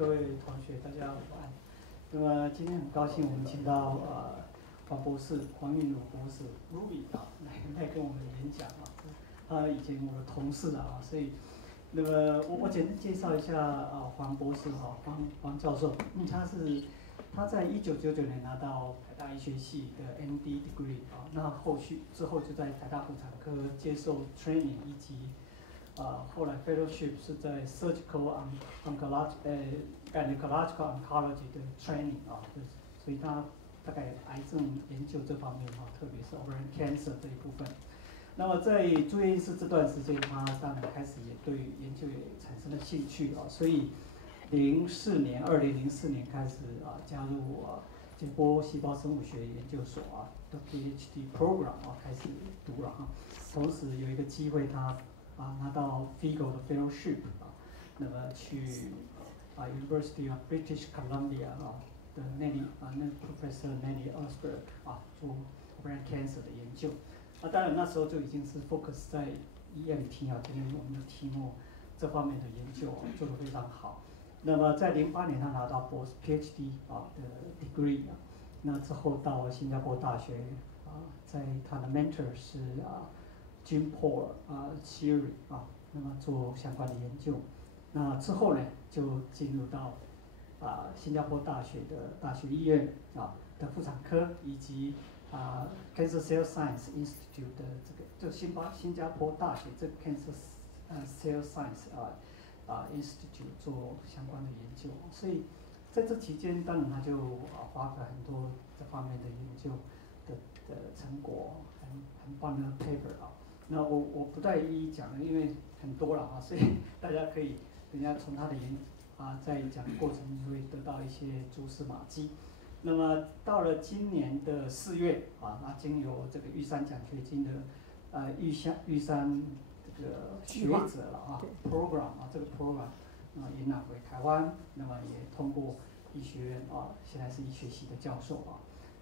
各位同学，大家午安。那么今天很高兴，我们请到黄博士、黄韵如博士 Ruby 来跟我们演讲啊。他以前我的同事啊，所以那么我简单介绍一下黄博士黄教授，他在1999年拿到台大医学系的 MD degree 那之后就在台大妇产科接受 training 以及后来 fellowship 是在 surgical gynecological oncology 的 training 所以他大概癌症研究这方面特别是 ovarian cancer 这一部分。那么在住院医师这段时间，他当然开始也对研究也产生了兴趣所以2004年开始加入解剖细胞生物学研究所的 PhD program 开始读了同时有一个机会他拿到 FIGO 的 fellowship 那么去University of British Columbia 的那 Professor Nelly Ellsberg 做 ovarian cancer 的研究。当然那时候就已经是 focus 在 EMT 今天我们的题目这方面的研究做得非常好。那么在08年他拿到博士 PhD 的 degree 那之后到新加坡大学在他的 mentor 是Jim Paul Siri 那么做相关的研究。那之后呢就进入到新加坡大学的大学医院的妇产科以及Cancer Cell Science Institute 的这新加坡大学这 Cancer Cell Science Institute 做相关的研究，所以在这期间，当然他就发表很多这方面的研究的成果，很棒的 paper 那我不再一一讲了，因为很多了所以大家可以等一下从他的在讲的过程就会得到一些蛛丝马迹。那么到了今年的4月那经由这个玉山奖学金的玉山这个学者了program 这个 program 也拿回台湾，那么也通过医学院现在是医学系的教授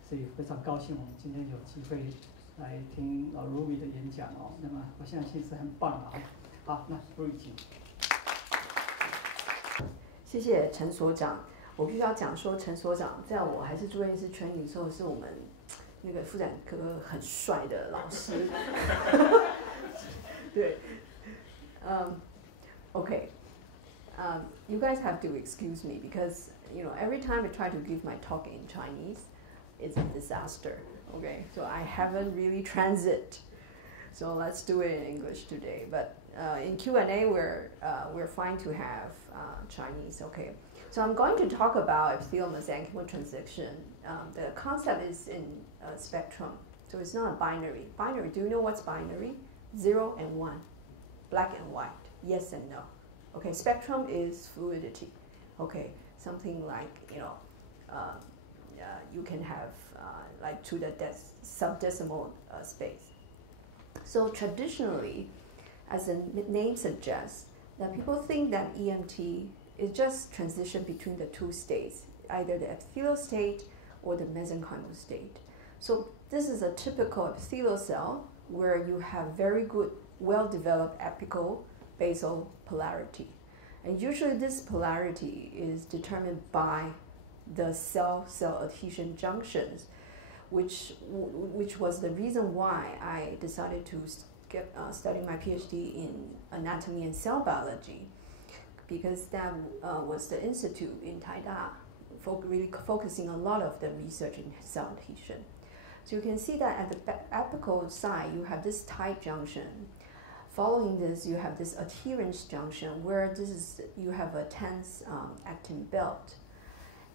所以非常高兴我们今天有机会来听Ruby 的演讲那么我相信是很棒的好，那 Ruby 请。谢谢陈所长。我必须要讲说，陈所长在我还是住院医师training的时候，是我们那个妇产科很帅的老师。对，okay. You guys have to excuse me because every time I try to give my talk in Chinese, it's a disaster. Okay, so I haven't really transit. So let's do it in English today. But in Q&A, we're fine to have Chinese. Okay. So I'm going to talk about epithelial-mesenchymal transition. The concept is in spectrum, so it's not a binary. Binary, do you know what's binary? 0 and 1, black and white, yes and no. Okay, spectrum is fluidity. Okay, something like, you can have like to the subdecimal space. So traditionally, as the name suggests, that people think that EMT is just transition between the two states, either the epithelial state or the mesenchymal state. So this is a typical epithelial cell where you have very good, well-developed apical basal polarity. And usually this polarity is determined by the cell-cell adhesion junctions, which was the reason why I decided to study my PhD in anatomy and cell biology, because that was the institute in Taida, really focusing a lot of the research in cell adhesion. So you can see that at the apical side, you have this tight junction. Following this, you have this adherence junction, where you have a tense actin belt.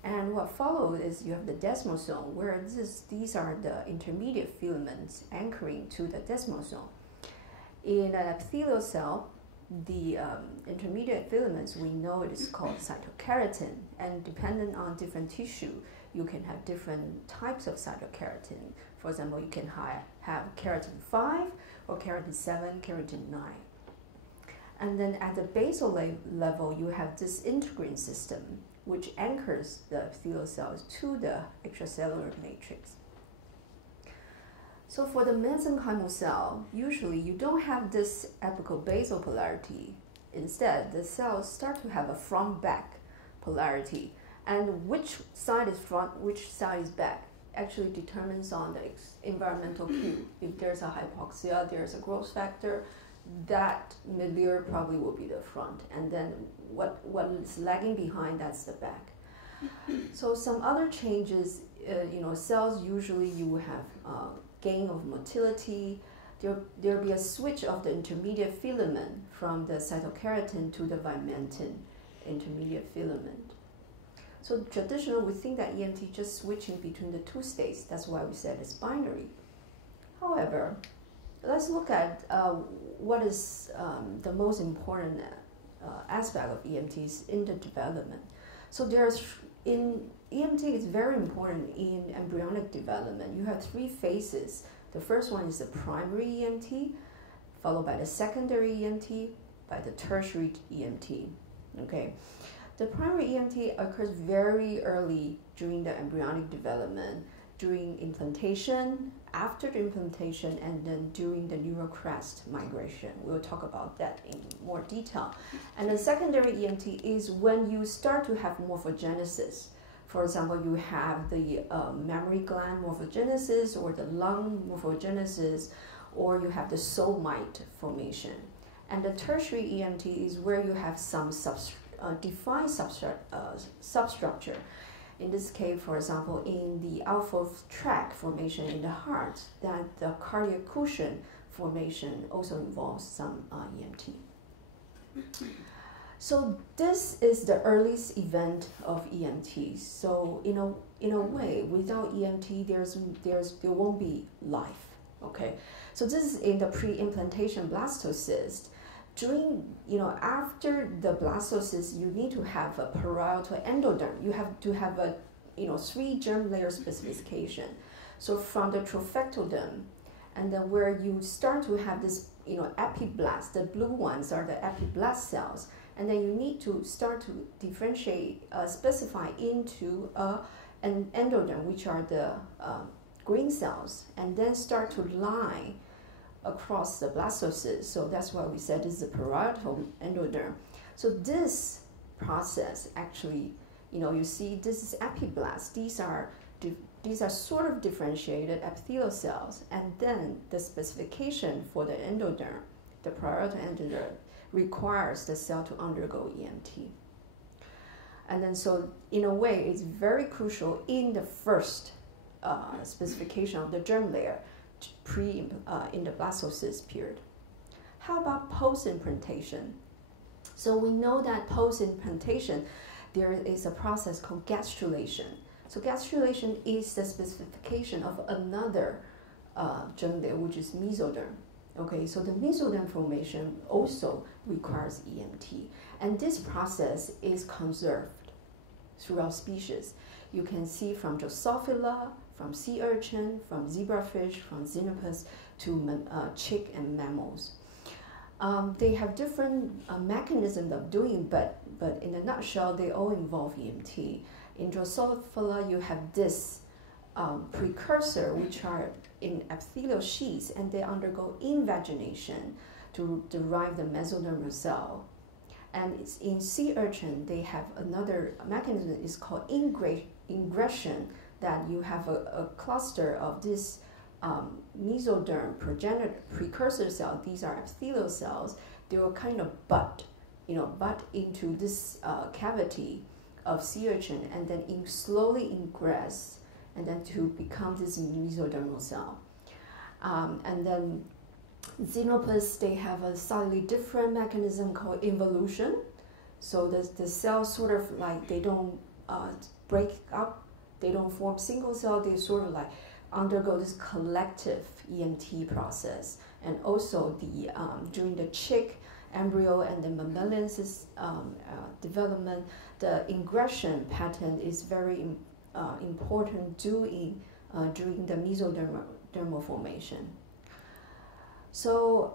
And what follows is you have the desmosome, where these are the intermediate filaments anchoring to the desmosome. In an epithelial cell, the intermediate filaments, we know it is called cytokeratin, and dependent on different tissue, you can have different types of cytokeratin. For example, you can have keratin 5 or keratin 7, keratin 9. And then at the basal level, you have this integrin system, which anchors the epithelial cells to the extracellular matrix. So for the mesenchymal cell, usually you don't have this apical basal polarity. Instead, the cells start to have a front-back polarity. And which side is front, which side is back, actually determines on the environmental cue. If there's a hypoxia, there's a growth factor, that milieu probably will be the front. And then what is lagging behind, that's the back. So some other changes, cells usually you will have gain of motility. There'll be a switch of the intermediate filament from the cytokeratin to the vimentin intermediate filament. So traditionally, we think that EMT just switching between the two states. That's why we said it's binary. However, let's look at what is the most important aspect of EMTs in the development. So in EMT, it's very important in embryonic development. You have 3 phases. The first one is the primary EMT, followed by the secondary EMT, by the tertiary EMT. Okay. The primary EMT occurs very early during the embryonic development, during implantation, after the implantation, and then during the neural crest migration. We'll talk about that in more detail. And the secondary EMT is when you start to have morphogenesis. For example, you have the mammary gland morphogenesis or the lung morphogenesis, or you have the somatite formation. And the tertiary EMT is where you have some defined substructure. In this case, for example, in the alpha tract formation in the heart, that the cardiac cushion formation also involves some EMT. So this is the earliest event of EMT. So in a way, without EMT, there won't be life. Okay. So this is in the pre-implantation blastocyst. After the blastocyst, you need to have a parietal endoderm. You have to have a 3 germ layer specification. So from the trophectoderm, and then where you start to have this epiblast, the blue ones are the epiblast cells, and then you need to start to differentiate, specify into an endoderm, which are the green cells, and then start to line across the blastocyst. So that's why we said this is a parietal endoderm. So this process actually, you see this is epiblast. These are sort of differentiated epithelial cells, and then the specification for the endoderm, the parietal endoderm, requires the cell to undergo EMT. And then so in a way, it's very crucial in the first specification of the germ layer, in the blastocyst period. How about post-implantation? So we know that post-implantation, there is a process called gastrulation. So gastrulation is the specification of another germ layer, which is mesoderm. Okay, so the mesoderm formation also requires EMT, and this process is conserved throughout species. You can see from Drosophila, from sea urchin, from zebrafish, from xenopus to chick and mammals. They have different mechanisms of doing, but in a nutshell, they all involve EMT. In Drosophila, you have this precursor, which are in epithelial sheaths, and they undergo invagination to derive the mesodermal cell. And it's in sea urchin, they have another mechanism, it's called ingression, that you have a cluster of this mesoderm precursor cell. These are epithelial cells. They will kind of butt into this cavity of sea urchin, and then slowly ingress, and then to become this mesodermal cell. And then xenopus, they have a slightly different mechanism called involution. So the cells sort of like, they don't break up, they don't form single cell, they sort of like undergo this collective EMT process. And also during the chick, embryo, and the mammalian development, the ingression pattern is very important during the mesodermal formation. So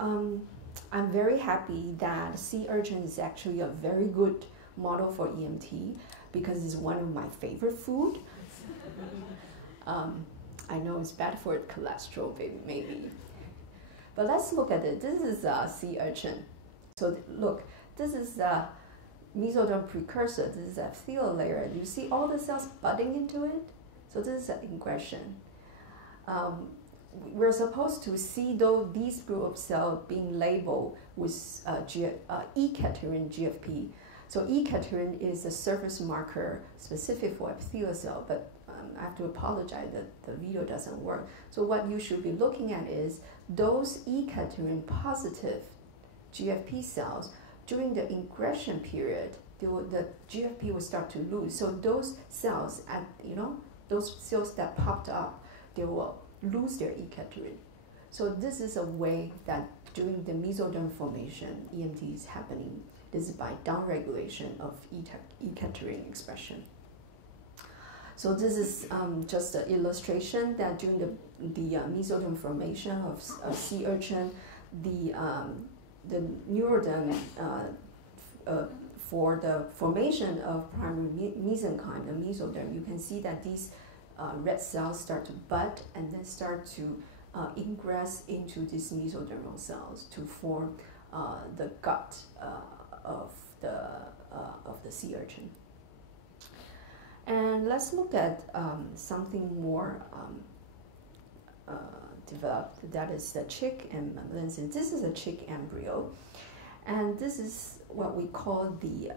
I'm very happy that sea urchin is actually a very good model for EMT because it's one of my favorite food. I know it's bad for cholesterol, maybe. But let's look at it. This is a sea urchin. So look, this is mesoderm precursor, this is the epithelial layer. You see all the cells budding into it? So this is an ingression. We're supposed to see these group of cells being labeled with E-cadherin GFP. So E-cadherin is a surface marker specific for epithelial cell, but I have to apologize that the video doesn't work. So what you should be looking at is those E-cadherin positive GFP cells during the ingression period, the GFP will start to lose. So those cells those cells that popped up, they will lose their E-cadherin. So this is a way that during the mesoderm formation, EMT is happening. This is by downregulation of E-cadherin expression. So this is just an illustration that during the mesoderm formation of sea urchin, the neuroderm for the formation of primary mesenchyme, the mesoderm, you can see that these red cells start to bud and then start to ingress into these mesodermal cells to form the gut of the sea urchin. And let's look at something more developed, that is the chick and mammalian. This is a chick embryo, and this is what we call the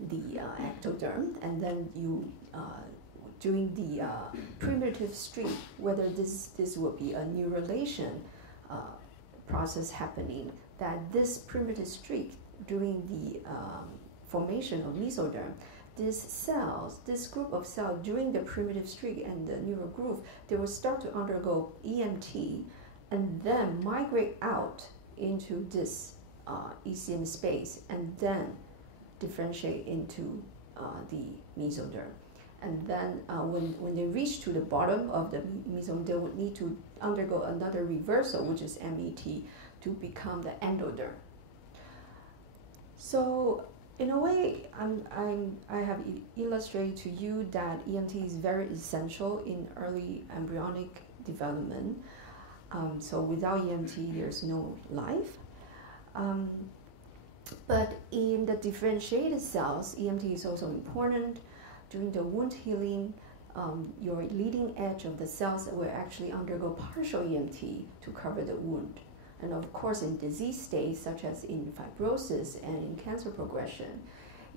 ectoderm. And then you during the primitive streak, whether this will be a neurulation process happening, that this primitive streak during the formation of mesoderm, these cells, this group of cells during the primitive streak and the neural groove, they will start to undergo EMT and then migrate out into this ECM space and then differentiate into the mesoderm. And then when they reach to the bottom of the mesoderm, they would need to undergo another reversal, which is MET, to become the endoderm. So in a way, I have illustrated to you that EMT is very essential in early embryonic development. So without EMT, there's no life. But in the differentiated cells, EMT is also important. During the wound healing, your leading edge of the cells will actually undergo partial EMT to cover the wound. And of course, in disease states, such as in fibrosis and in cancer progression,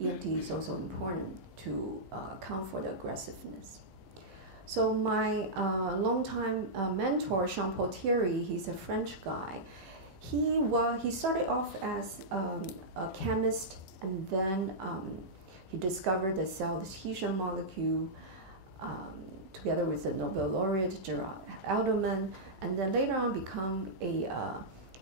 EMT is also important to account for the aggressiveness. So my longtime mentor, Jean-Paul Thierry, he's a French guy. He started off as a chemist, and then he discovered the cell adhesion molecule together with the Nobel laureate Gerard Alderman, and then later on become a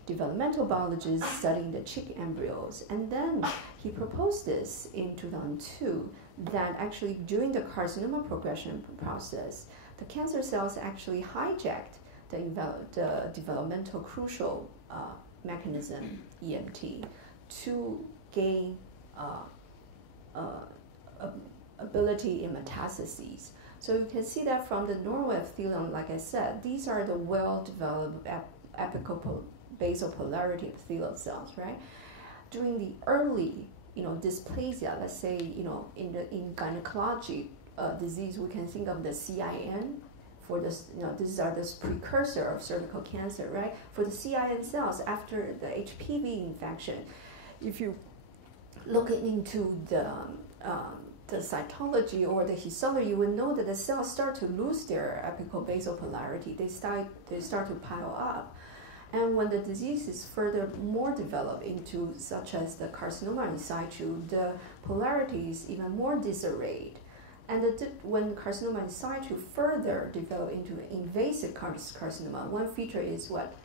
developmental biologist studying the chick embryos. And then he proposed this in 2002, that actually during the carcinoma progression process, the cancer cells actually hijacked the developmental crucial mechanism, EMT, to gain ability in metastases. So you can see that from the normal epithelium, like I said, these are the well-developed apical basal polarity epithelial cells, right? During the early, dysplasia, let's say, in gynecologic disease, we can think of the CIN for this, these are this precursor of cervical cancer, right? For the CIN cells after the HPV infection, if you look into the cytology or the histology, you will know that the cells start to lose their apical basal polarity. They start to pile up. And when the disease is further more developed into, such as the carcinoma in situ, the polarity is even more disarrayed. And when carcinoma in situ further develop into an invasive carcinoma, one feature is what?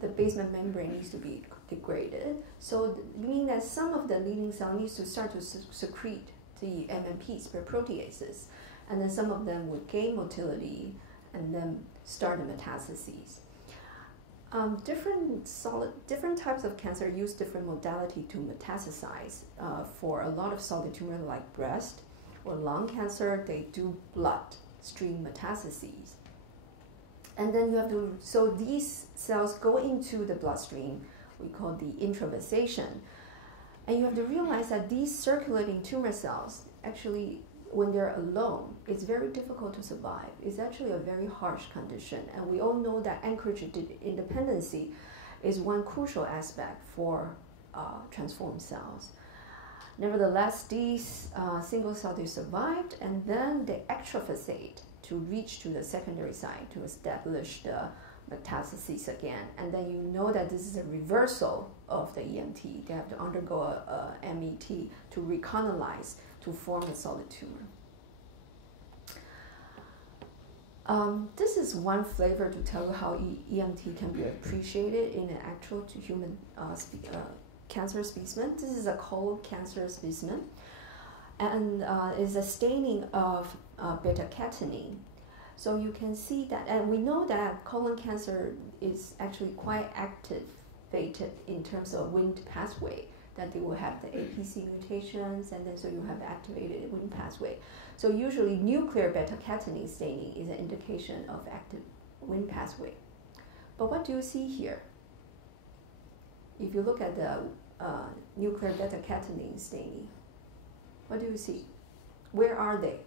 The basement membrane needs to be degraded. So meaning that some of the leading cell needs to start to secrete the MMPs, proteases, and then some of them would gain motility and then start the metastases. Different types of cancer use different modality to metastasize. For a lot of solid tumor like breast or lung cancer, they do bloodstream metastases. And then you have to, so these cells go into the bloodstream, we call the intravasation. And you have to realize that these circulating tumor cells, actually, when they're alone, it's very difficult to survive. It's actually a very harsh condition. And we all know that anchorage independency is one crucial aspect for transformed cells. Nevertheless, these single cells, they survived, and then they extravasate to reach to the secondary site to establish the metastases again. And then you know that this is a reversal of the EMT. They have to undergo a MET to recolonize to form a solid tumor. This is one flavor to tell you how EMT can be appreciated in an actual to human cancer specimen. This is a colon cancer specimen, and is a staining of beta-catenin. So you can see that, and we know that colon cancer is actually quite activated in terms of Wnt pathway, that they will have the APC mutations, and then so you have activated Wnt pathway. So usually nuclear beta-catenin staining is an indication of active Wnt pathway. But what do you see here? If you look at the nuclear beta-catenin staining, what do you see? Where are they?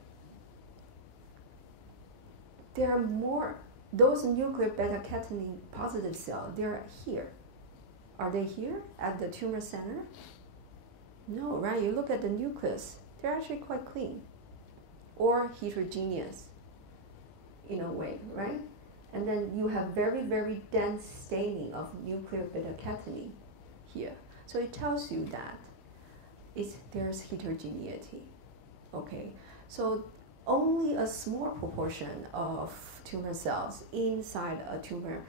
There are more, those nuclear beta-catenin positive cells, they're here. Are they here at the tumor center? No, right? You look at the nucleus, they're actually quite clean or heterogeneous in a way, right? And then you have very, very dense staining of nuclear beta-catenin here. So it tells you that there's heterogeneity, okay? So only a small proportion of tumor cells inside a tumor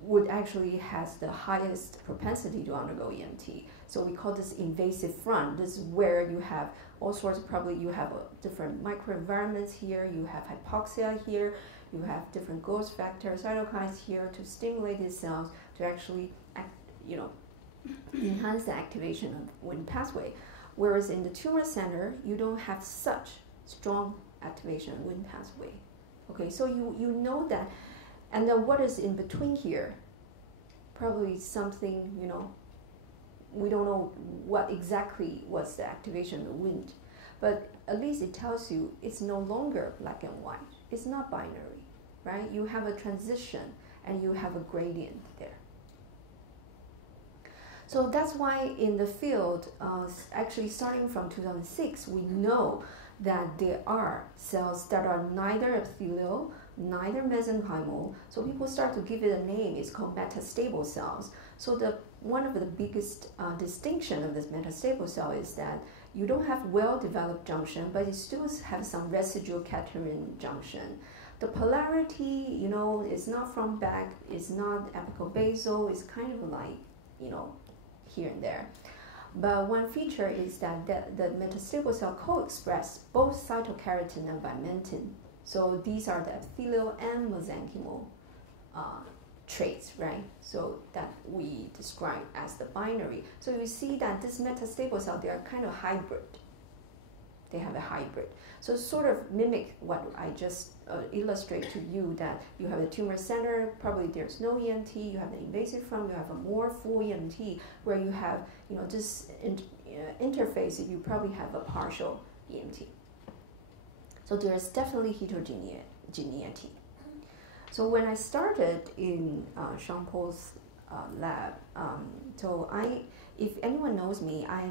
would actually has the highest propensity to undergo EMT. So we call this invasive front. This is where you have all sorts of, probably you have different microenvironments here, you have hypoxia here, you have different growth factor cytokines here to stimulate these cells to actually enhance the activation of Wnt pathway. Whereas in the tumor center, you don't have such strong activation of Wnt pathway. Okay, so you know that, and then what is in between here? Probably something, we don't know what exactly was the activation of Wnt, but at least it tells you it's no longer black and white. It's not binary, right? You have a transition and you have a gradient there. So that's why in the field, actually starting from 2006, we know that there are cells that are neither epithelial, neither mesenchymal. So people start to give it a name. It's called metastable cells. So one of the biggest distinction of this metastable cell is that you don't have well-developed junction, but you still have some residual catenin junction. The polarity, is not front back, it's not apical basal, it's kind of like, here and there. But one feature is that the metastable cell co-express both cytokeratin and vimentin. So these are the epithelial and mesenchymal traits, right? So that we describe as the binary. So you see that this metastable cell, they are kind of hybrid. They have a hybrid. So sort of mimic what I just illustrate to you, that you have a tumor center, probably there's no EMT, you have an invasive front, you have a more full EMT, where you have, this interface, you probably have a partial EMT. So there's definitely heterogeneity. So when I started in Jean-Paul's lab, if anyone knows me, I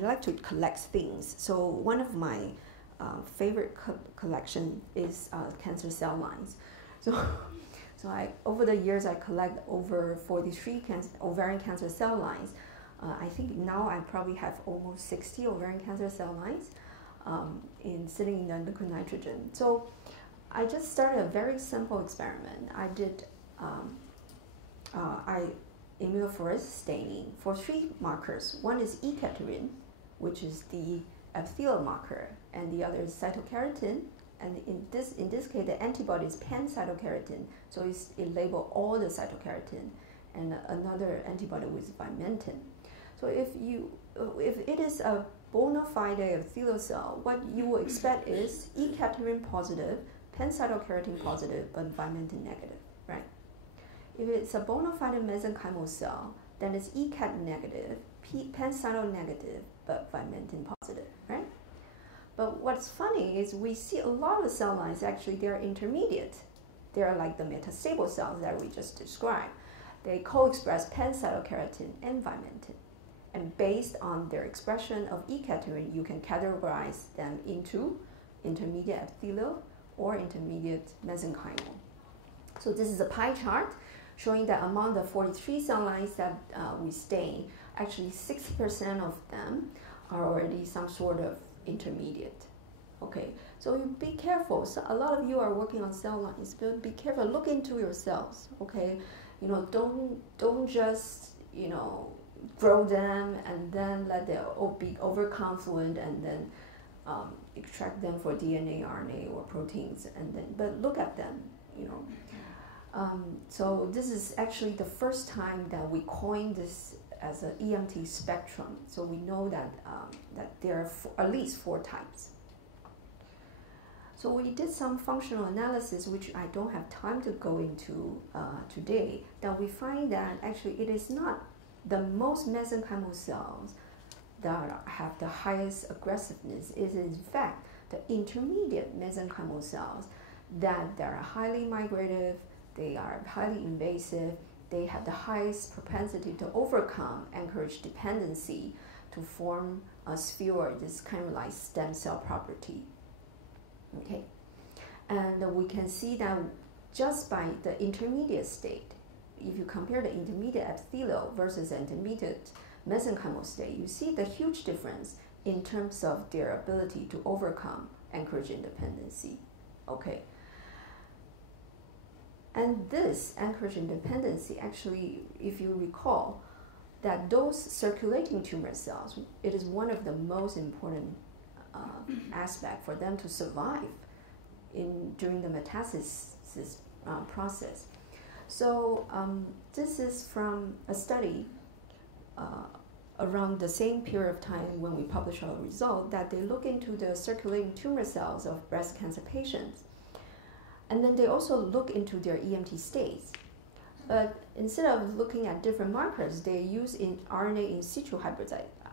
like to collect things. So one of my favorite collection is cancer cell lines. So over the years I collect over 43 ovarian cancer cell lines. I think now I probably have almost 60 ovarian cancer cell lines sitting in the liquid nitrogen. So I just started a very simple experiment. I did immunofluorescence staining for 3 markers. One is E-catenin, which is the epithelial marker, and the other is cytokeratin. And in this case, the antibody is pan-cytokeratin, so it labels all the cytokeratin, and another antibody with vimentin. So if it is a bona fide epithelial cell, what you will expect is E-catenin positive, pan-cytokeratin positive, but vimentin negative, right? If it's a bona fide mesenchymal cell, then it's ECAT negative, pancyto negative, but vimentin positive, right? But what's funny is we see a lot of cell lines, actually, they're intermediate. They're like the metastable cells that we just described. They co-express pancytokeratin and vimentin. And based on their expression of E-cadherin, you can categorize them into intermediate epithelial or intermediate mesenchymal. So this is a pie chart showing that among the 43 cell lines that we stain, actually 60% of them are already some sort of intermediate. Okay, so you be careful. So a lot of you are working on cell lines, but be careful. Look into your cells. Okay, don't just grow them and then let them be overconfluent and then extract them for DNA, RNA, or proteins, but look at them. So this is actually the first time that we coined this as an EMT spectrum. So we know that there are at least 4 types. So we did some functional analysis, which I don't have time to go into today, that we find that actually it is not the most mesenchymal cells that have the highest aggressiveness. It is in fact the intermediate mesenchymal cells that are highly migrative, they are highly invasive, they have the highest propensity to overcome anchorage dependency to form a sphere, this kind of like stem cell property. Okay, and we can see that just by the intermediate state, if you compare the intermediate epithelial versus the intermediate mesenchymal state, you see the huge difference in terms of their ability to overcome anchorage independency. Okay. And this anchorage independency, actually, if you recall, that those circulating tumor cells, it is one of the most important aspect for them to survive during the metastasis process. So this is from a study around the same period of time when we published our result, that they look into the circulating tumor cells of breast cancer patients. And then they also look into their EMT states. But instead of looking at different markers, they use RNA in situ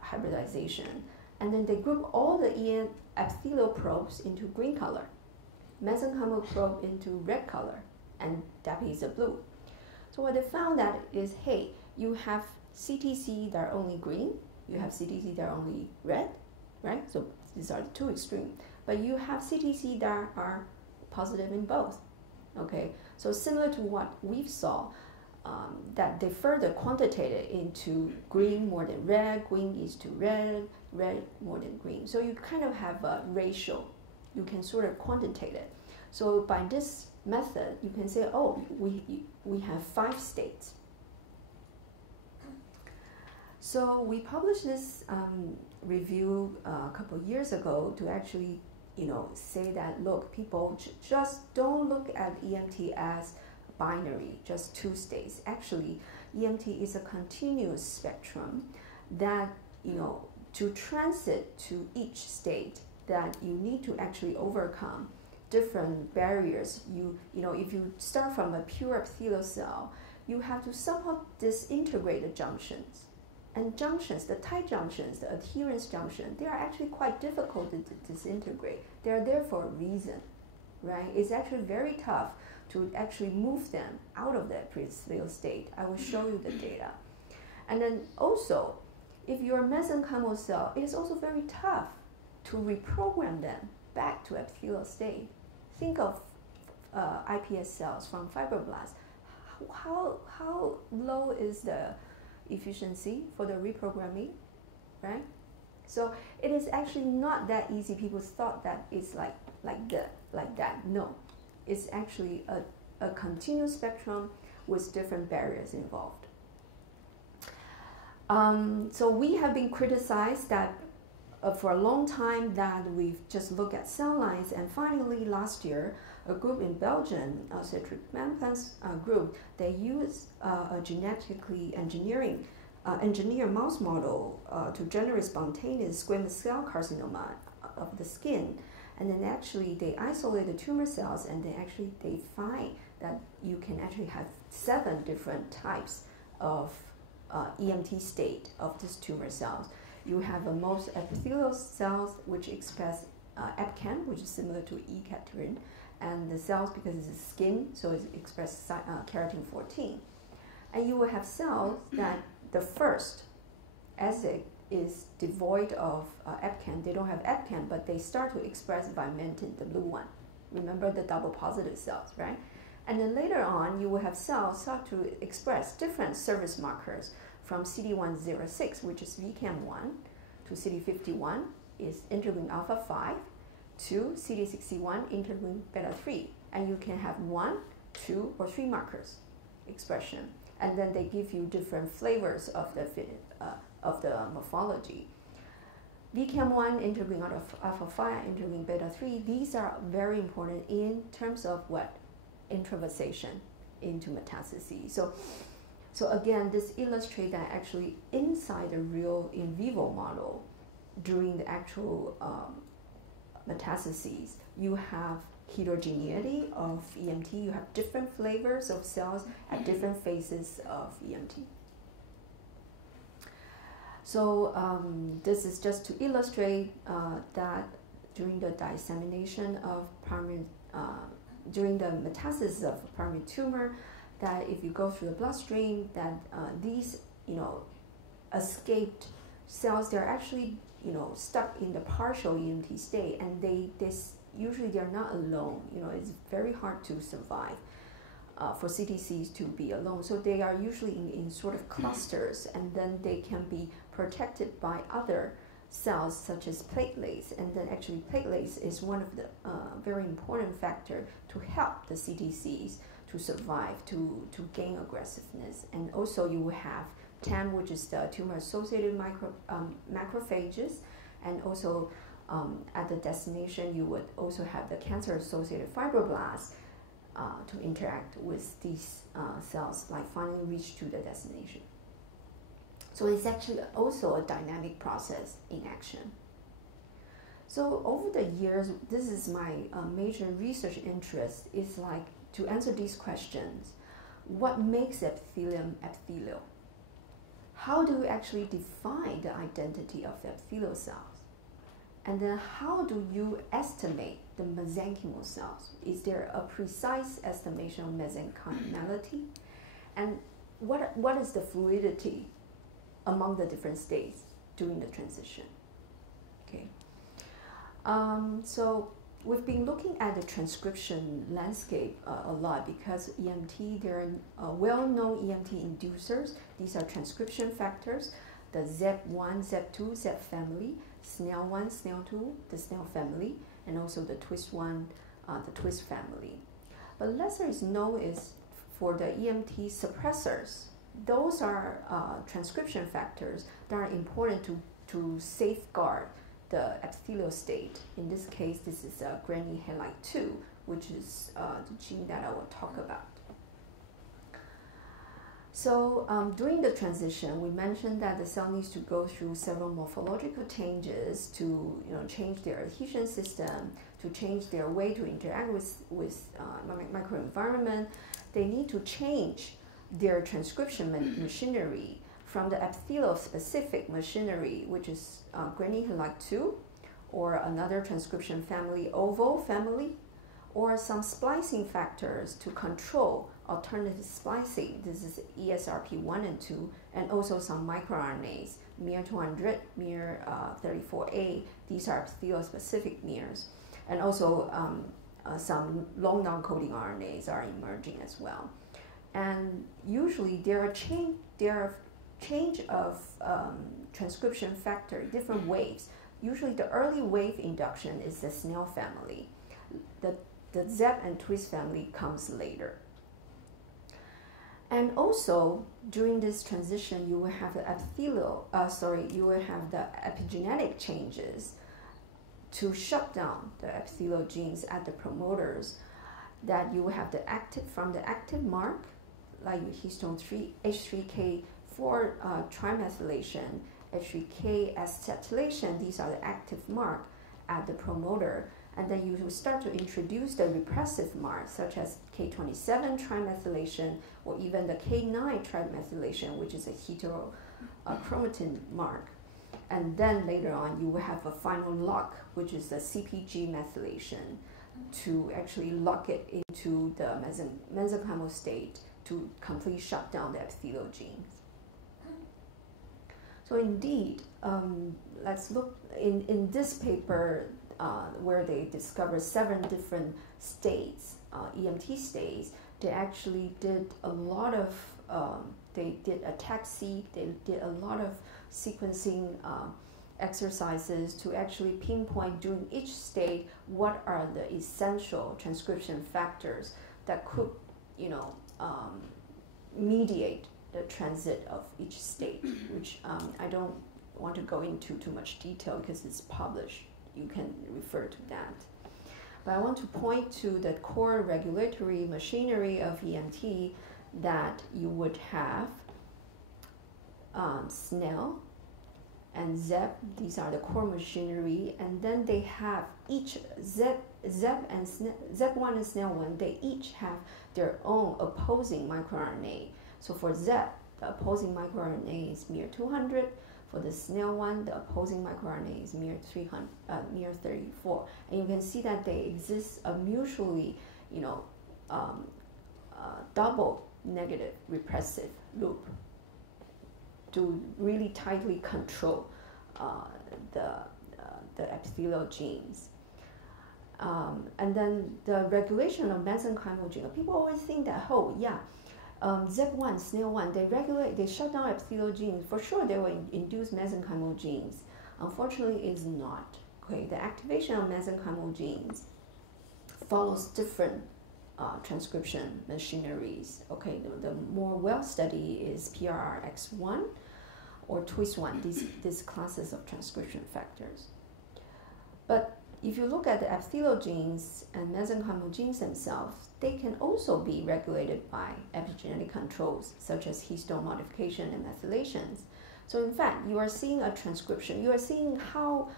hybridization. And then they group all the epithelial probes into green color, mesenchymal probe into red color, and DAPI blue. So what they found that is, hey, you have CTC that are only green, you have CTC that are only red, right? So these are the 2 extremes. But you have CTC that are positive in both. Okay, so similar to what we saw, that they further quantitated into green more than red, green is to red, red more than green. So you kind of have a ratio. You can sort of quantitate it. So by this method, you can say, oh, we have 5 states. So we published this review a couple of years ago to actually say that, look, people just don't look at EMT as binary, just 2 states. Actually, EMT is a continuous spectrum that, to transit to each state, that you need to actually overcome different barriers. If you start from a pure epithelial cell, you have to somehow disintegrate the junctions. And junctions, the tight junctions, the adherence junction, they are actually quite difficult to disintegrate. They are there for a reason, right? It's actually very tough to actually move them out of that epithelial state. I will show you the data. And then also, if you're a mesenchymal cell, it is also very tough to reprogram them back to epithelial state. Think of iPS cells from fibroblasts. How low is the efficiency for the reprogramming, right? So it is actually not that easy. People thought that it's like that. No, it's actually a continuous spectrum with different barriers involved. So we have been criticized that for a long time that we've just looked at cell lines, and finally last year, a group in Belgium, Cedric Mampan's group, they used a genetically engineered mouse model to generate spontaneous squamous cell carcinoma of the skin. And then actually they isolate the tumor cells, and they find that you can actually have 7 different types of EMT state of this tumor cells. You have most epithelial cells which express EpCAM, which is similar to E-cadherin, and the cells, because it's skin, so it expresses keratin 14. And you will have cells that the first, as it is devoid of EpCAM, they don't have EpCAM, but they start to express vimentin, the blue one. Remember the double positive cells, right? And then later on, you will have cells start to express different service markers from CD106, which is VCAM1, to CD51 is interleukin alpha 5, to CD61 interleukin beta 3. And you can have 1, 2, or 3 markers expression. And then they give you different flavors of the morphology. VCAM1, interleukin alpha 5, interleukin beta 3, these are very important in terms of what? Intravasation into metastases. So again, this illustrates that actually inside the real in vivo model, during the actual metastases, you have heterogeneity of EMT. You have different flavors of cells at different phases of EMT. So this is just to illustrate that during the dissemination of primary, during the metastasis of primary tumor, that if you go through the bloodstream, that these, escaped cells, they're actually, stuck in the partial EMT state, and usually they're not alone. It's very hard to survive for CTCs to be alone. So they are usually in sort of clusters, and then they can be protected by other cells such as platelets. And then actually platelets is one of the very important factor to help the CTCs to survive, to gain aggressiveness. And also you will have TAM, which is the tumor-associated macrophages, and also at the destination you would also have the cancer-associated fibroblasts to interact with these cells, like finally reach to the destination. So it's actually also a dynamic process in action. So over the years, this is my major research interest, is like to answer these questions. What makes epithelium epithelial? How do you actually define the identity of the epithelial cells? And then how do you estimate the mesenchymal cells? Is there a precise estimation of mesenchymality? And what is the fluidity among the different states during the transition? Okay. So we've been looking at the transcription landscape a lot, because EMT, there are well-known EMT inducers. These are transcription factors, the ZEP1, ZEP2, ZEP family, SNEL1, SNEL2, the SNEL family, and also the TWIST1, the TWIST family. But lesser is known is for the EMT suppressors. Those are transcription factors that are important to safeguard the epithelial state. In this case, this is Granny halide 2, which is the gene that I will talk about. So during the transition, we mentioned that the cell needs to go through several morphological changes to change their adhesion system, to change their way to interact with microenvironment. They need to change their transcription machinery from the epithelial-specific machinery, which is Granny halide 2, or another transcription family, OVO family, or some splicing factors to control alternative splicing. This is ESRP1 and 2, and also some microRNAs, miR200, miR34A. These are epithelial-specific miRs. And also some long non-coding RNAs are emerging as well. And usually there are change of transcription factor, different waves. Usually the early wave induction is the SNEL family. The ZEP and TWIST family comes later. And also during this transition, you will have the you will have the epigenetic changes to shut down the epithelial genes at the promoters, that you will have the active mark, like histone 3, H3K for trimethylation, H3K acetylation. These are the active mark at the promoter. And then you will start to introduce the repressive marks, such as K27 trimethylation, or even the K9 trimethylation, which is a heterochromatin mark. And then later on, you will have a final lock, which is the CpG methylation, to actually lock it into the mesenchymal state to completely shut down the epithelial genes. So indeed, let's look in this paper where they discovered 7 different states, EMT states. They actually did a lot of, they did a TAC-seq, they did a lot of sequencing exercises to actually pinpoint during each state what are the essential transcription factors that could, mediate the transit of each state, which I don't want to go into too much detail because it's published. You can refer to that. But I want to point to the core regulatory machinery of EMT that you would have SNEL and ZEP. These are the core machinery, and then they have each ZEP and ZEP1 and SNEL1. They each have their own opposing microRNA. So for ZEP, the opposing microRNA is mere 200. For the SNEL1, the opposing microRNA is mere 34. And you can see that they exist a mutually, double negative repressive loop to really tightly control the epithelial genes. And then the regulation of mesenchymal gene. People always think that, ZEP1, SNEL1, they shut down epithelial genes. For sure, they will induce mesenchymal genes. Unfortunately, it is not. Okay, the activation of mesenchymal genes follows different transcription machineries. Okay, the more well-studied is PRRX1 or TWIS1, these classes of transcription factors. But if you look at the epithelial genes and mesenchymal genes themselves, they can also be regulated by epigenetic controls, such as histone modification and methylations. So in fact, you are seeing a transcription. You are seeing how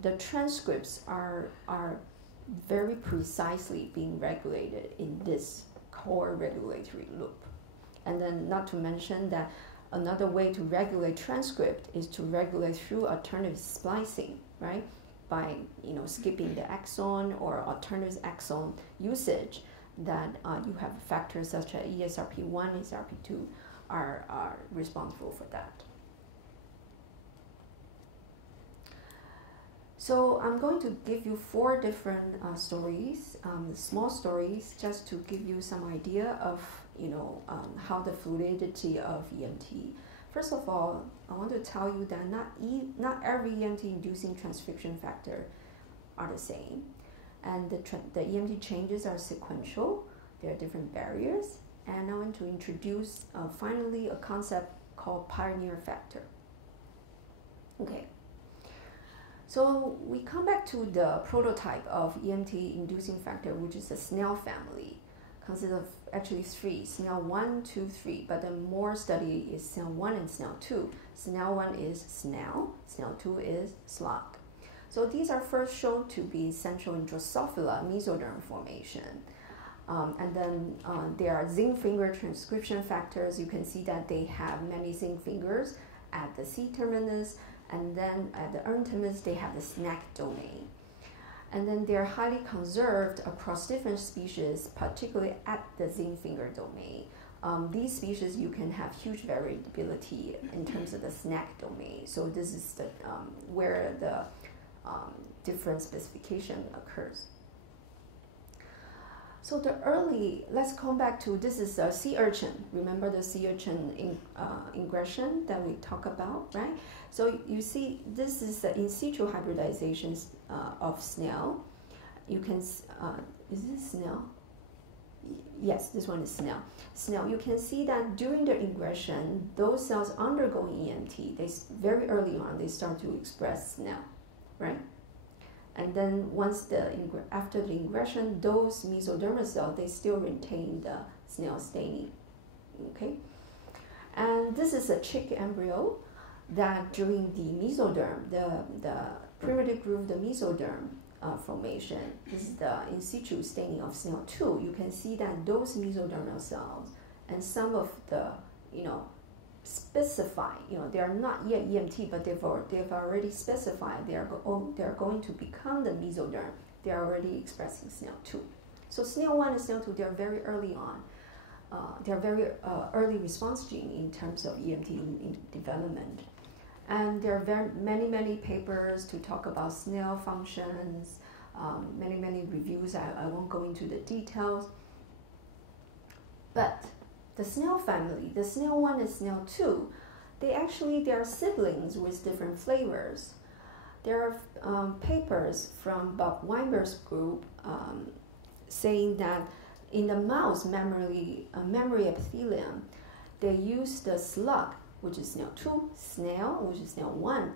the transcripts are very precisely being regulated in this core regulatory loop. And then not to mention that another way to regulate transcript is to regulate through alternative splicing, right? By skipping the exon or alternative exon usage, that you have factors such as ESRP1, ESRP2 are responsible for that. So I'm going to give you 4 different stories, small stories, just to give you some idea of how the fluidity of EMT. First of all, I want to tell you that not every EMT-inducing transcription factor are the same, and the EMT changes are sequential. There are different barriers, and I want to introduce finally a concept called pioneer factor. Okay. So we come back to the prototype of EMT-inducing factor, which is the SNEL family. Consists of actually 3, SNEL1, 2, 3, but the more study is SNEL1 and SNEL2. SNEL1 is SNEL, SNEL2 is SLOC. So these are first shown to be central in Drosophila mesoderm formation. And then there are zinc finger transcription factors. You can see that they have many zinc fingers at the C-terminus, and then at the N-terminus they have the SNAC domain. And then they're highly conserved across different species, particularly at the zinc finger domain. These species, you can have huge variability in terms of the SNAC domain. So this is the, where the different specification occurs. So the early, let's come back to, this is a sea urchin. Remember the sea urchin ingression that we talk about, right? So you see, this is the in situ hybridization of SNEL. You can, is this SNEL? Yes, this one is SNEL. SNEL, you can see that during the ingression, those cells undergoing EMT, they very early on, they start to express SNEL, right? And then once after the ingression, those mesodermal cells, they still retain the SNEL staining, okay? And this is a chick embryo that during the mesoderm, the primitive groove, the mesoderm, formation. This is the in situ staining of SNEL2. You can see that those mesodermal cells and some of the, specify, they are not yet EMT, but they've already specified they're going to become the mesoderm. They are already expressing SNEL2. So SNEL1 and SNEL2, they are very early on. They are very early response gene in terms of EMT in development. And there are many papers to talk about SNEL functions, many reviews. I won't go into the details. But the SNEL family, the SNEL1 and SNEL2, they are siblings with different flavors. There are papers from Bob Weinberg's group saying that in the mouse memory epithelium, they use the slug, which is SNEL2, snail, which is SNEL1,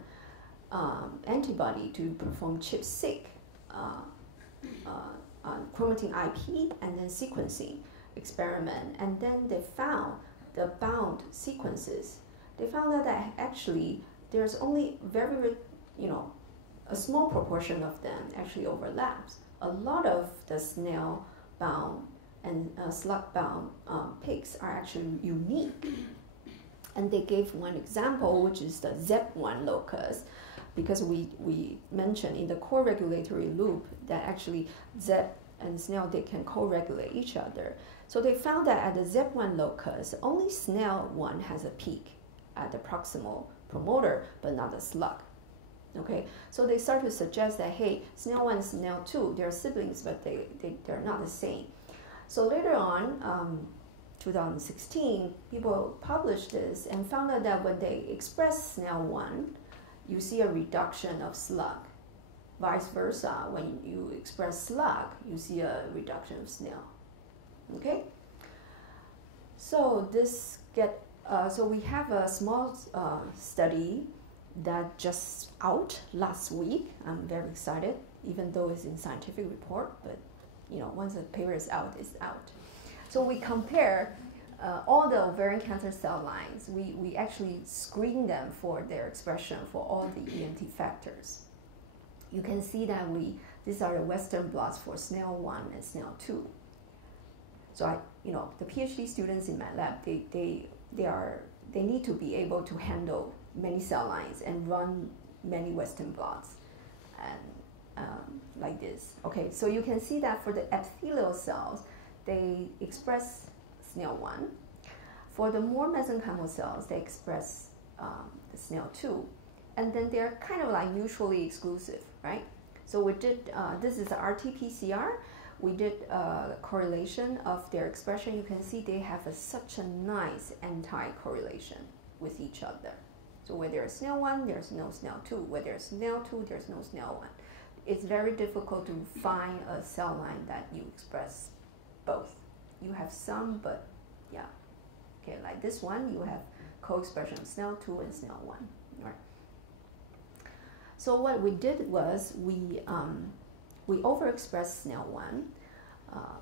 antibody to perform ChIP-seq, chromatin IP, and then sequencing experiment. And then they found the bound sequences. They found out that actually there's only a small proportion of them actually overlaps. A lot of the snail bound and slug bound pigs are actually unique. And they gave one example, which is the ZEP1 locus, because we mentioned in the co-regulatory loop that actually ZEP and snail, they can co-regulate each other. So they found that at the ZEP1 locus, only SNEL1 has a peak at the proximal promoter, but not the slug. Okay, so they start to suggest that, hey, SNEL1 and SNEL2, they're siblings, but they're not the same. So later on, 2016, people published this and found out that when they express SNEL1, you see a reduction of slug. Vice versa, when you express slug, you see a reduction of SNEL. Okay? So so we have a small study that just out last week. I'm very excited, even though it's in scientific report, but once the paper is out, it's out. So we compare all the ovarian cancer cell lines. We actually screen them for their expression for all the EMT factors. You can see that these are the Western blots for SNEL1 and SNEL2. So the PhD students in my lab, they need to be able to handle many cell lines and run many Western blots and like this. Okay, so you can see that for the epithelial cells, they express SNEL1. For the more mesenchymal cells, they express the SNEL2. And then they're kind of like mutually exclusive, right? So we did, this is RT-PCR. We did a correlation of their expression. You can see they have such a nice anti-correlation with each other. So where there's SNEL1, there's no SNEL2. Where there's SNEL2, there's no SNEL1. It's very difficult to find a cell line that you express both. You have some, but yeah. Okay, like this one, you have co-expression of SNEL2 and SNEL1, right? So what we did was we overexpressed SNEL1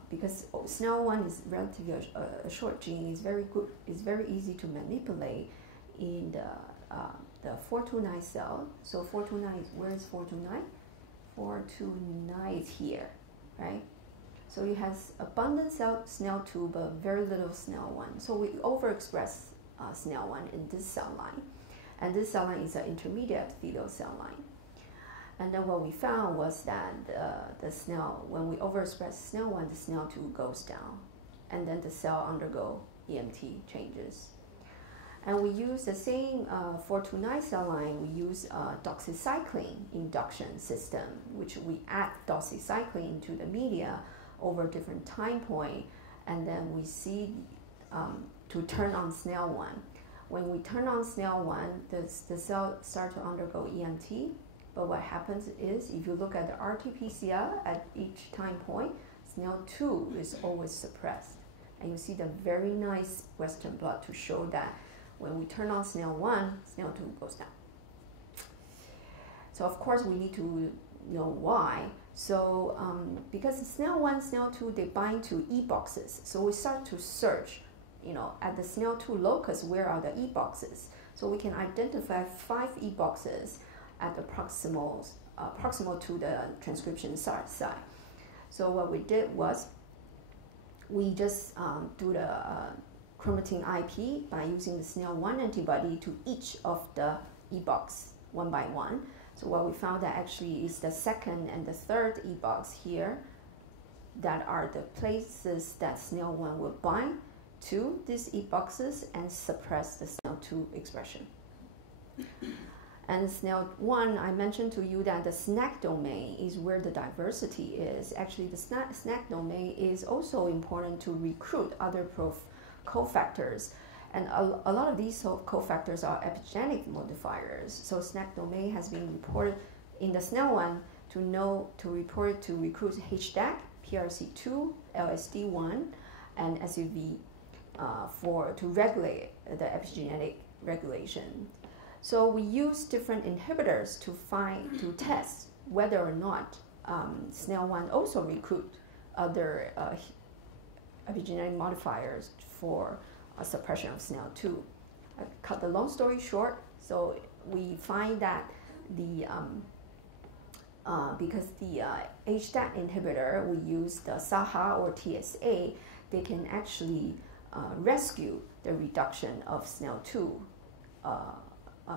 because SNEL1 is relatively a short gene. It's very good. It's very easy to manipulate in the 429 cell. So 429 is, where is 429? 429 is here, right? So it has abundant SNEL2 but very little SNEL1. So we overexpress SNEL1 in this cell line. And this cell line is an intermediate epithelial cell line. And then what we found was that when we overexpress SNEL1, the SNEL2 goes down. And then the cell undergo EMT changes. And we use the same 429 cell line. We use a doxycycline induction system, which we add doxycycline into the media over different time point, and then we see to turn on SNEL1. When we turn on SNEL1, the cell starts to undergo EMT, but what happens is, if you look at the RT-PCR at each time point, SNEL2 is always suppressed. And you see the very nice Western blot to show that when we turn on SNEL1, SNEL2 goes down. So of course we need to know why. So because SNEL1, SNEL2, they bind to E boxes. So we start to search, at the SNEL2 locus, where are the E boxes? So we can identify 5 E boxes at the proximal proximal to the transcription site. So what we did was we just do the chromatin IP by using the SNEL1 antibody to each of the e-box one by one. So what we found that actually is the second and the third e-box here that are the places that SNEL1 will bind to these e-boxes and suppress the SNEL2 expression. And SNEL1, I mentioned to you that the SNAC domain is where the diversity is. Actually, the SNAC domain is also important to recruit other cofactors. And a lot of these cofactors are epigenetic modifiers. So SNAC domain has been reported in the SNEL1 to recruit HDAC, PRC2, LSD1, and SUV to regulate the epigenetic regulation. So we use different inhibitors to test whether or not SNEL1 also recruit other epigenetic modifiers for suppression of SNEL2. I cut the long story short. So we find that because the HDAC inhibitor, we use the SAHA or TSA, they can actually rescue the reduction of SNEL2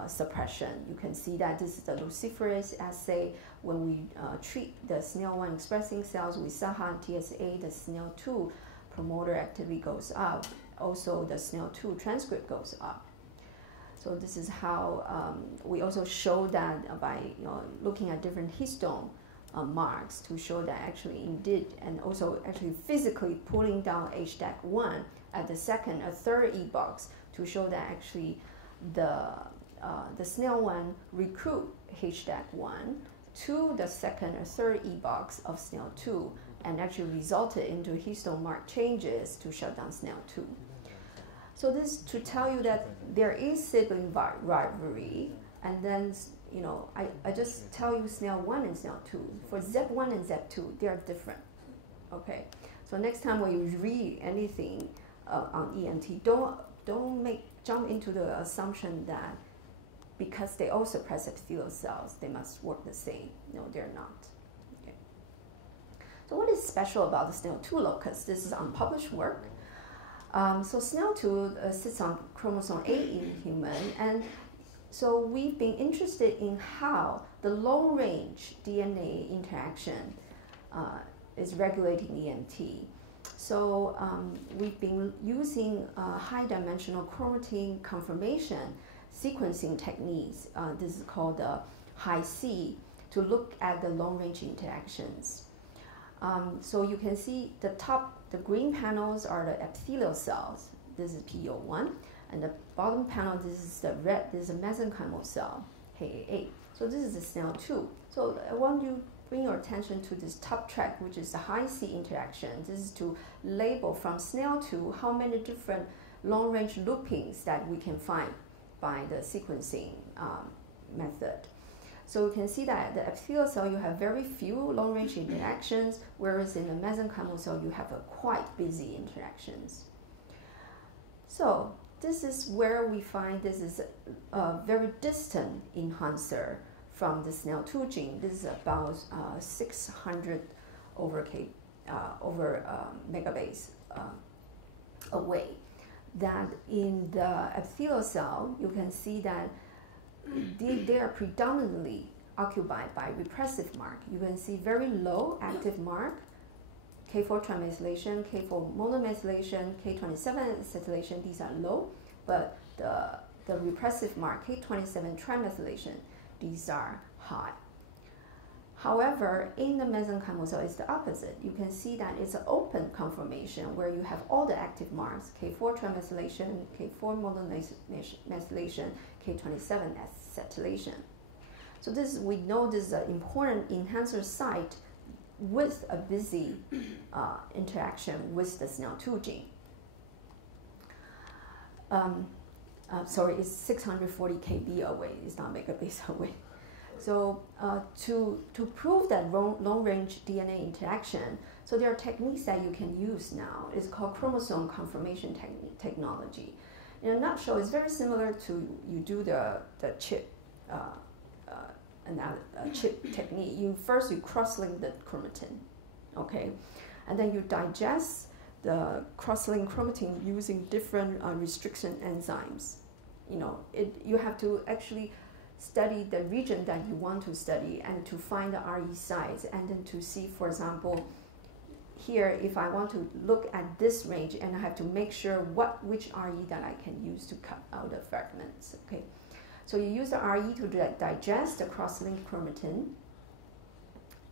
suppression. You can see that this is the luciferase assay. When we treat the SNEL1 expressing cells with SAHA and TSA, the SNEL2 promoter activity goes up. Also, the SNEL2 transcript goes up. So this is how we also show that by looking at different histone marks to show that actually indeed, and also actually physically pulling down HDAC1 at the second or third e-box to show that actually the SNEL1 recruit HDAC1 to the second or third e-box of SNEL2 and actually resulted into histone mark changes to shut down SNEL2. So this to tell you that there is sibling rivalry, and then I just tell you SNEL1 and SNEL2. For ZEP1 and ZEP2, they are different. Okay, so next time when you read anything on EMT, don't jump into the assumption that because they all suppress epithelial cells, they must work the same. No, they're not. Okay. So what is special about the SNEL2 locus? This is unpublished work. So SNEL2 sits on chromosome 8 in human, and so we've been interested in how the long-range DNA interaction is regulating EMT. So we've been using high-dimensional chromatin conformation sequencing techniques. This is called the high-C to look at the long-range interactions. So you can see the green panels are the epithelial cells. This is PO1. And the bottom panel, this is the red, this is a mesenchymal cell, KA8. So this is the SNEL2. So I want you to bring your attention to this top track, which is the high-C interaction. This is to label from SNEL2 how many different long-range loopings that we can find by the sequencing method. So you can see that the epithelial cell, you have very few long-range interactions, whereas in the mesenchymal cell, you have a quite busy interactions. So this is where we find this is a very distant enhancer from the SNEL2 gene. This is about 600 over megabase away. That in the epithelial cell, you can see that they are predominantly occupied by repressive mark. You can see very low active mark, K4 trimethylation, K4 monomethylation, K27 acetylation, these are low, but the repressive mark, K27 trimethylation, these are high. However, in the mesenchymal cell, it's the opposite. You can see that it's an open conformation where you have all the active marks, K4 trimethylation, K4 monomethylation, K27 acetylation. So we know this is an important enhancer site with a busy interaction with the SNEL2 gene. Sorry, it's 640 kb away, it's not megabase away. So to prove that long-range DNA interaction, so there are techniques that you can use now. It's called chromosome conformation technology. In a nutshell, it's very similar to you do the chip chip technique. You cross-link the chromatin, okay, and then you digest the cross-link chromatin using different restriction enzymes. You have to actually study the region that you want to study and to find the RE sites, and then to see, for example, here if I want to look at this range, and I have to make sure which RE that I can use to cut out the fragments. Okay, so you use the RE to digest the cross-linked chromatin,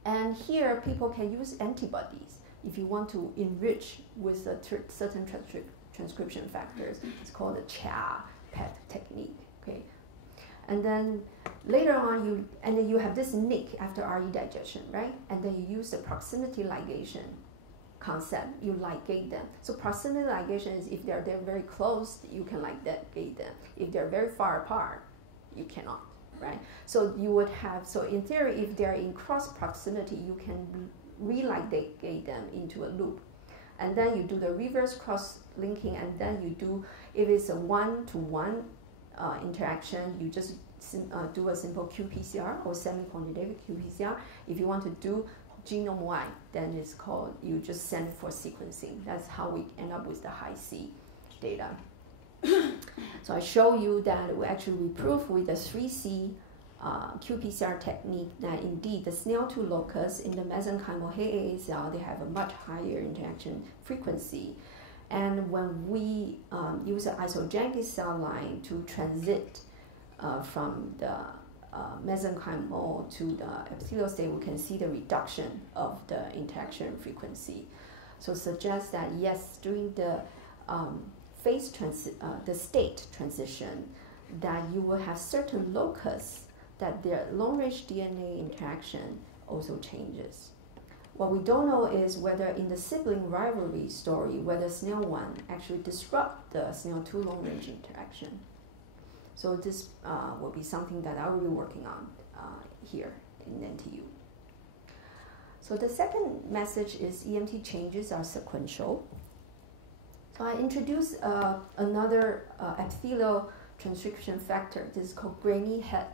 and here people can use antibodies if you want to enrich with certain transcription factors. It's called the PET technique. Okay. And then later on, you have this nick after RE digestion, right? And then you use the proximity ligation concept. You ligate them. So proximity ligation is if they're very close, you can ligate them. If they're very far apart, you cannot, right? So you would have, so in theory, if they're in cross proximity, you can religate them into a loop. And then you do the reverse cross linking, and then you do, if it's a one-to-one interaction, you just do a simple qPCR or semi-quantitative qPCR. If you want to do genome-wide, then it's called, you just send for sequencing. That's how we end up with the high-C data. So I show you that we prove with the 3C qPCR technique that indeed the SNEL2 locus in the mesenchymal HAA cell, they have a much higher interaction frequency. And when we use an isogenic cell line to transit from the mesenchymal to the epithelial state, we can see the reduction of the interaction frequency. So suggests that yes, during the the state transition, that you will have certain locus that their long-range DNA interaction also changes. What we don't know is whether in the sibling rivalry story, whether SNEL1 actually disrupt the SNEL2 long-range interaction. So this will be something that I will be working on here in NTU. So the second message is EMT changes are sequential. So I introduced another epithelial transcription factor. This is called grainy head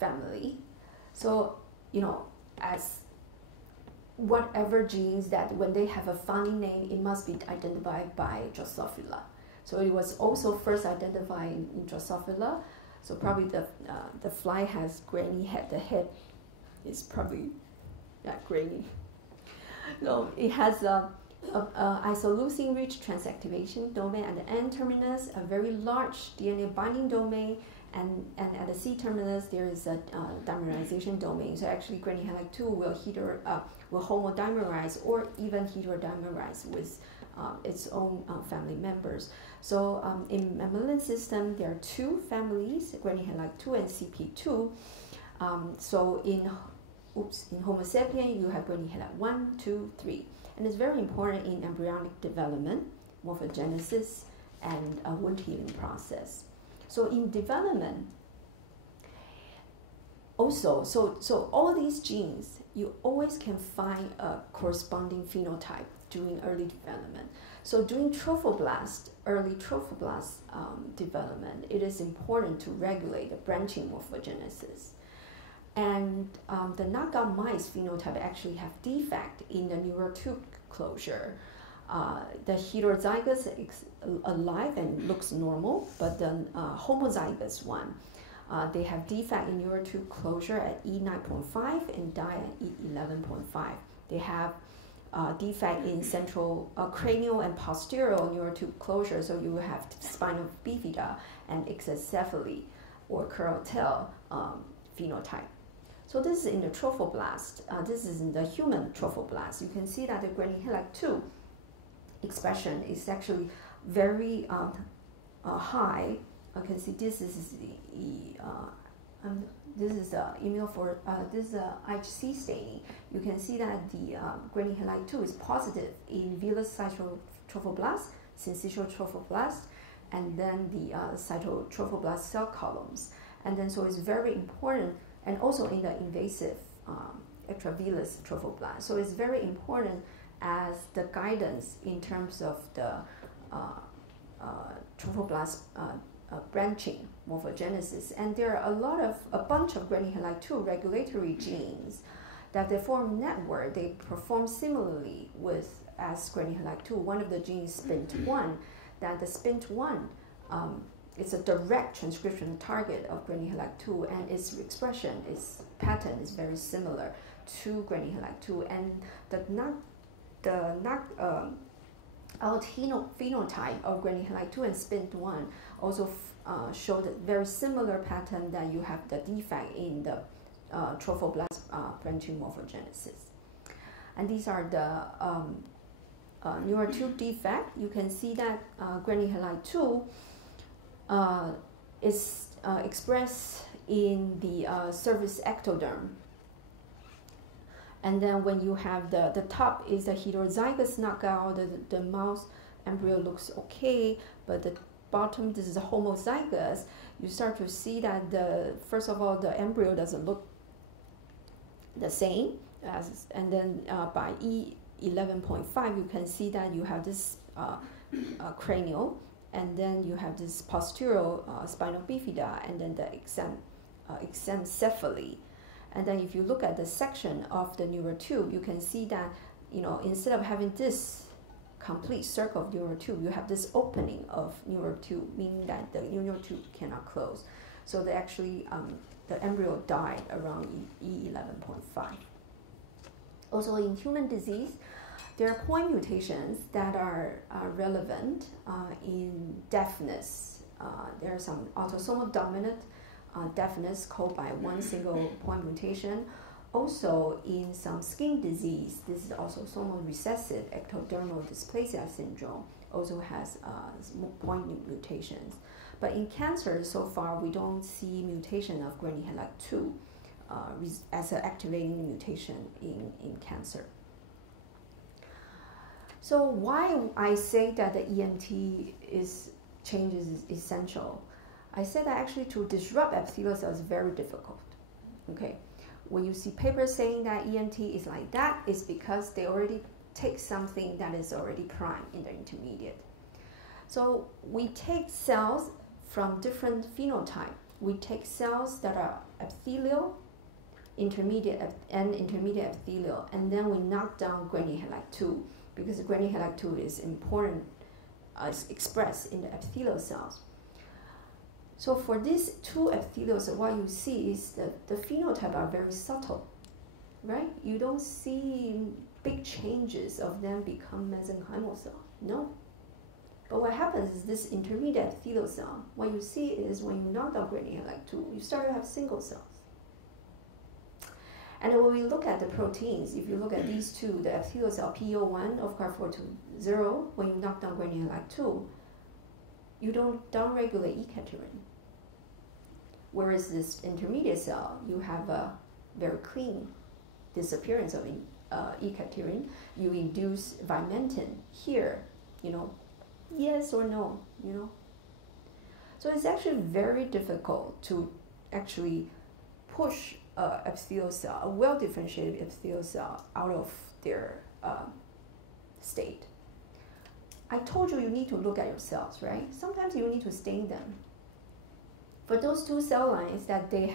family. So, as whatever genes that when they have a funny name, it must be identified by Drosophila. So it was also first identified in Drosophila. So probably the fly has grainy head. The head is probably grainy. No, it has a isoleucine-rich transactivation domain at the N terminus, a very large DNA binding domain, and at the C terminus there is a dimerization domain. So actually, grainy head 2 will homodimerize or even heterodimerize with its own family members. So in mammalian system, there are two families, grainy head 2 and CP2. So in Homo sapien, you have grainy head 1, 2, 3. And it's very important in embryonic development, morphogenesis, and wound healing process. So in development, also, so all these genes, you always can find a corresponding phenotype during early development. So during early trophoblast development, it is important to regulate the branching morphogenesis. And the knockout mice phenotype actually have defect in the neural tube closure. The heterozygous is alive and looks normal, but the homozygous one, they have defect in neural tube closure at E9.5 and die at E11.5. They have defect in central cranial and posterior neural tube closure, so you will have spinal bifida and exencephaly or curl tail phenotype. So this is in the trophoblast. This is in the human trophoblast. You can see that the grainy head 2 expression is actually very high. You can see this is this is IHC staining. You can see that the grainy head 2 is positive in villus cytotrophoblast, syncytial trophoblast, and then the cytotrophoblast cell columns. And then so it's very important, and also in the invasive extravillus trophoblast. So it's very important as the guidance in terms of the trophoblast branching morphogenesis, and there are a bunch of granulin-2 regulatory genes that they form a network. They perform similarly as granulin-2. One of the genes, SPINT1, that the SPINT1 it's a direct transcription target of granulin-2, and its expression, its pattern is very similar to granulin-2, and the phenotype of granulin-2 and SPINT1 also showed a very similar pattern that you have the defect in the trophoblast branching morphogenesis. And these are the neural2 defect. You can see that granulin-2 is expressed in the surface ectoderm. And then when you have the top is the heterozygous knockout, the mouse embryo looks okay, but the bottom, this is a homozygous, you start to see that first of all, the embryo doesn't look the same, and then by E11.5, you can see that you have this cranial, and then you have this postural spinal bifida, and then the exencephaly. And then if you look at the section of the neural tube, you can see that, instead of having this complete circle of neural tube, you have this opening of neural tube, meaning that the neural tube cannot close. So they actually, the embryo died around E11.5. Also in human disease, there are point mutations that are relevant in deafness. There are some autosomal dominant deafness caused by one single point mutation. Also in some skin disease, this is autosomal recessive ectodermal dysplasia syndrome, also has point mutations. But in cancer, so far, we don't see mutation of granulin-2 as an activating mutation in cancer. So why I say that the EMT changes is essential? I said that actually to disrupt epithelial cells is very difficult. Okay, when you see papers saying that EMT is like that, it's because they already take something that is already primed in the intermediate. So we take cells from different phenotype. We take cells that are epithelial, intermediate epithelial, and then we knock down granulin-2 because granulin-2 is important, expressed in the epithelial cells. So for these two epithelial cells, what you see is that the phenotype are very subtle, right? You don't see big changes of them become mesenchymal cells, no. But what happens is this intermediate epithelial cell, what you see is when you knock down granulin-2, you start to have single cells. And then when we look at the proteins, if you look at these two, the epithelial cell PO1 of CAR420, when you knock down granulin-2, you don't downregulate E-cadherin. Whereas this intermediate cell, you have a very clean disappearance of E-cadherin. You induce vimentin here, yes or no, So it's actually very difficult to actually push a epithelial cell, a well-differentiated epithelial cell, out of their state. I told you need to look at your cells, right? Sometimes you need to stain them. For those two cell lines that they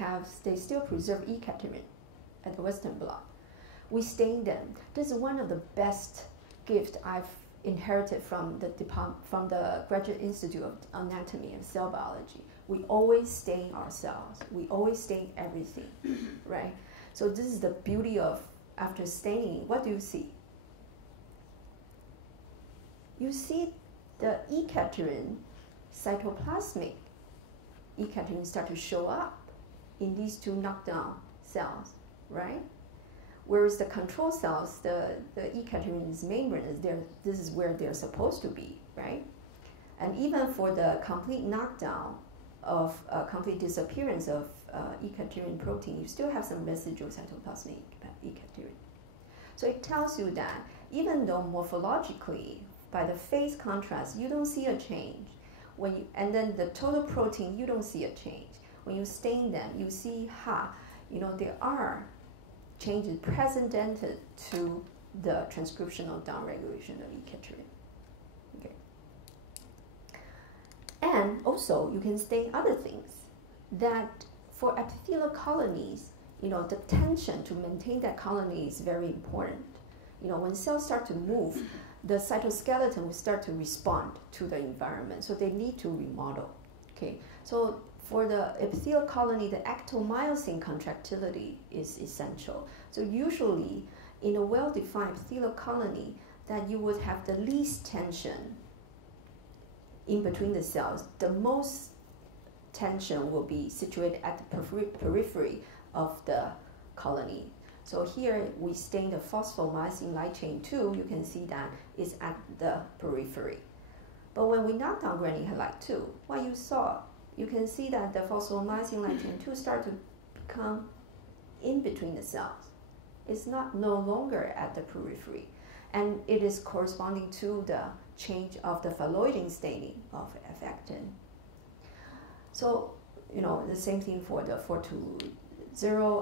still preserve E-cadherin at the western blot. We stain them. This is one of the best gifts I've inherited from the Graduate Institute of Anatomy and Cell Biology. We always stain our cells. We always stain everything, right? So this is the beauty of, after staining, what do you see? You see the E-cadherin, cytoplasmic E-cadherin start to show up in these two knockdown cells, right? Whereas the control cells, the E-cadherin's membrane, this is where they're supposed to be, right? And even for the complete knockdown of complete disappearance of E-cadherin protein, you still have some residual cytoplasmic E-cadherin. So it tells you that even though morphologically, by the phase contrast, you don't see a change. And then the total protein, you don't see a change. When you stain them, you see, there are changes precedented to the transcriptional downregulation of E-cadherin. Okay. And also, you can stain other things. That for epithelial colonies, the tension to maintain that colony is very important. When cells start to move, the cytoskeleton will start to respond to the environment, so they need to remodel. Okay, so for the epithelial colony, the ectomyosin contractility is essential. So usually, in a well-defined epithelial colony, that you would have the least tension in between the cells. The most tension will be situated at the periphery of the colony. So here we stain the phosphomyosin light chain 2, you can see that it's at the periphery. But when we knock down granny halide 2, what you saw, you can see that the phosphomyosin light chain 2 start to become in between the cells. It's no longer at the periphery. And it is corresponding to the change of the phalloidin staining of F-actin. So, the same thing for the 420,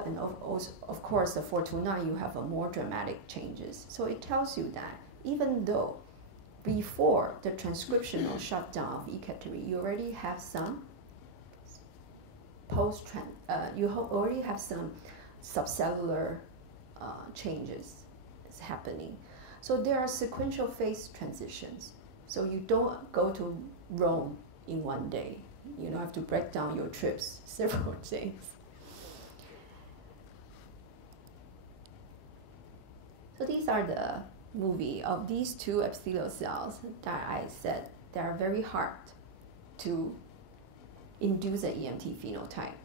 and of course the 429, you have a more dramatic changes. So it tells you that even though before the transcriptional shutdown of E-category, you already have some already have some subcellular changes happening. So there are sequential phase transitions. So you don't go to Rome in one day. You don't have to break down your trips several days. So these are the movie of these two epithelial cells that I said they are very hard to induce an EMT phenotype.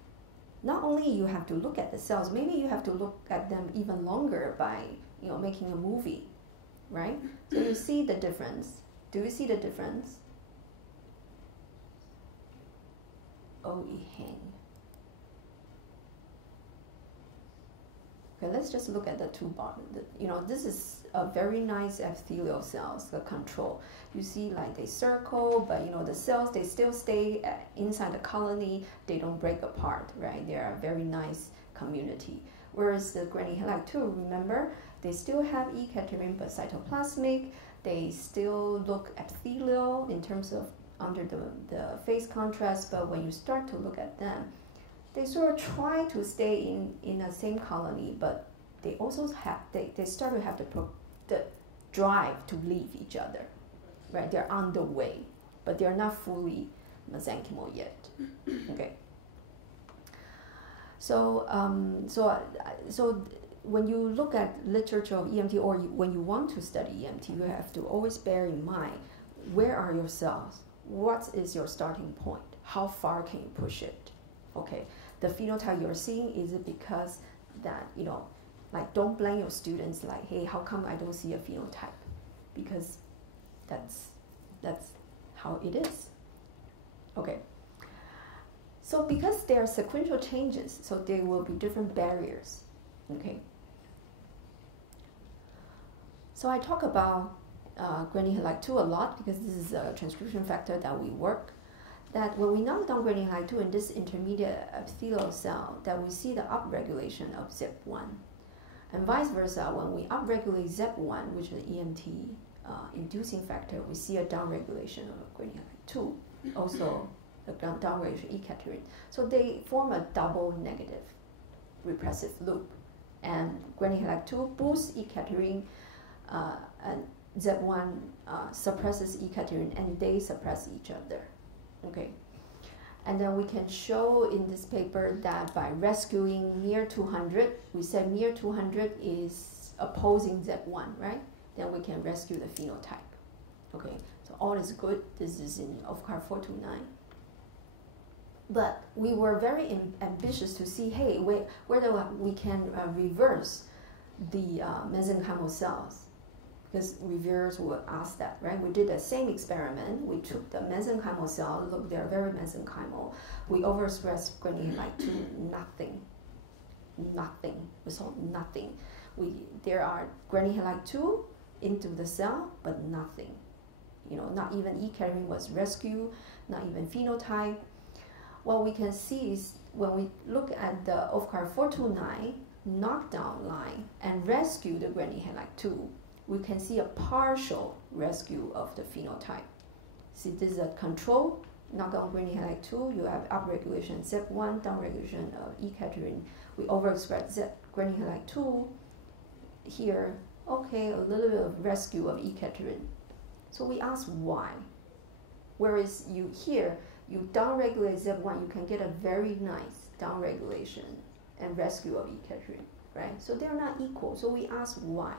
Not only you have to look at the cells, maybe you have to look at them even longer by making a movie, right? So you see the difference. Do you see the difference? Oh, okay, let's just look at the two bottom. This is a very nice epithelial cells, the control. You see like they circle, but the cells, they still stay inside the colony. They don't break apart, right? They are a very nice community. Whereas the granny halide 2, remember, they still have E-caterin but cytoplasmic. They still look epithelial in terms of under the phase contrast, but when you start to look at them, they sort of try to stay in the same colony, but they also have, they start to have the drive to leave each other, right? They're on the way, but they're not fully mesenchymal yet, okay? So, so when you look at literature of EMT, or when you want to study EMT, you have to always bear in mind, where are your cells? What is your starting point? How far can you push it? Okay, the phenotype you're seeing, is it because that, like, don't blame your students like, hey, how come I don't see a phenotype? Because that's how it is. Okay. So because there are sequential changes, so there will be different barriers. Okay. So I talk about granny halide 2 a lot because this is a transcription factor that we work. That when we knock down granny halide 2 in this intermediate epithelial cell, that we see the upregulation of ZEP1. And vice versa, when we upregulate ZEP1, which is the EMT inducing factor, we see a downregulation of granny halide 2, also the downregulation E-caterin. So they form a double negative repressive loop. And granny halide 2 boosts E-caterin, and ZEP1 suppresses E-caterin, and they suppress each other. Okay, and then we can show in this paper that by rescuing near 200, we said near 200 is opposing ZEP1, right? Then we can rescue the phenotype. Okay, so all is good. This is in OFCAR 429. But we were very ambitious to see, hey, whether we can reverse the mesenchymal cells. Because reviewers will ask that, right? We did the same experiment. We took the mesenchymal cell, look, they're very mesenchymal. We overexpress granny halide 2, nothing. We saw nothing. There are granny halide 2 into the cell, but nothing. Not even E-caterin was rescued, not even phenotype. What we can see is when we look at the OFCAR 429 knockdown line and rescue the granny halide 2, we can see a partial rescue of the phenotype. See, this is a control knock down guanine halide 2, you have upregulation ZEP1, downregulation of E-cadherin. We overexpress guanine halide 2 here. Okay, a little bit of rescue of E-cadherin. So we ask why. Whereas you here, you downregulate ZEP1, you can get a very nice downregulation and rescue of E-cadherin, right? So they're not equal. So we ask why.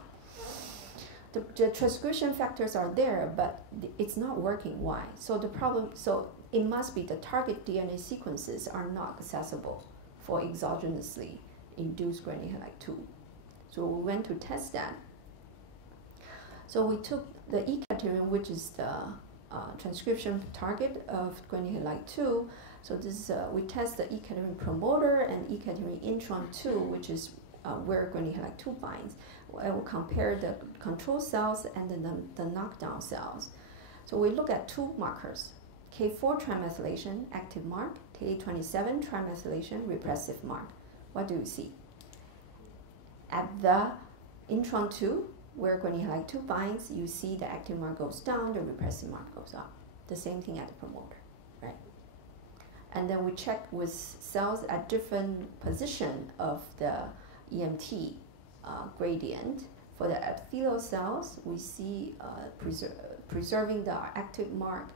The transcription factors are there, but it's not working. Why? So the problem, so it must be the target DNA sequences are not accessible for exogenously induced guanine halide 2. So we went to test that. So we took the E-cadherin, which is the transcription target of guanine halide 2. So this we test the E-cadherin promoter and E-cadherin intron 2, which is where guanine halide 2 binds. I will compare the control cells and then the knockdown cells. So we look at two markers: K4 trimethylation, active mark; Ka27 trimethylation, repressive mark. What do you see? At the intron 2, where guanine halide 2 binds, you see the active mark goes down, the repressive mark goes up. The same thing at the promoter, right? And then we check with cells at different position of the EMT gradient. For the epithelial cells, we see preserving the active mark.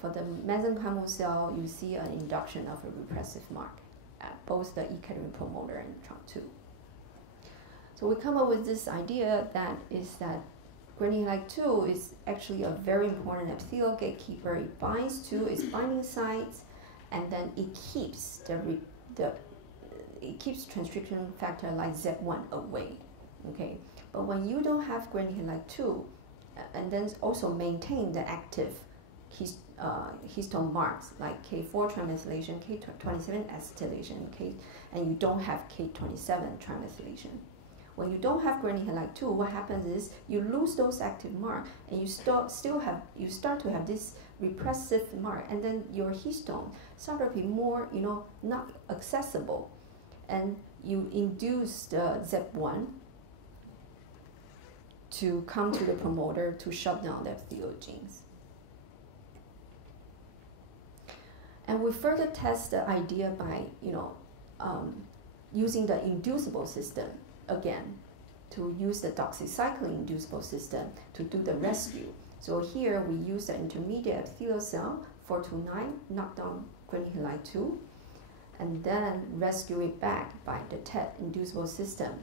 For the mesenchymal cell, you see an induction of a repressive mark at both the E-cadherin promoter and intron 2. So we come up with this idea that guanine halide 2 is actually a very important epithelial gatekeeper. It binds to its binding sites, and then it keeps it keeps transcription factor like ZEP1 away. Okay, but when you don't have guanine halide 2, and then also maintain the active histone marks like K4 trimethylation, K27 acetylation, and you don't have K27 trimethylation. When you don't have guanine halide 2, what happens is you lose those active marks, and you start to have this repressive mark, and then your histone start to be more, not accessible, and you induce the ZEP1 to come to the promoter to shut down the epithelial genes. And we further test the idea by, using the inducible system again, to use the doxycycline inducible system to do the rescue. So here we use the intermediate epithelial cell 429, knock down guanine halide 2, and then rescue it back by the TET inducible system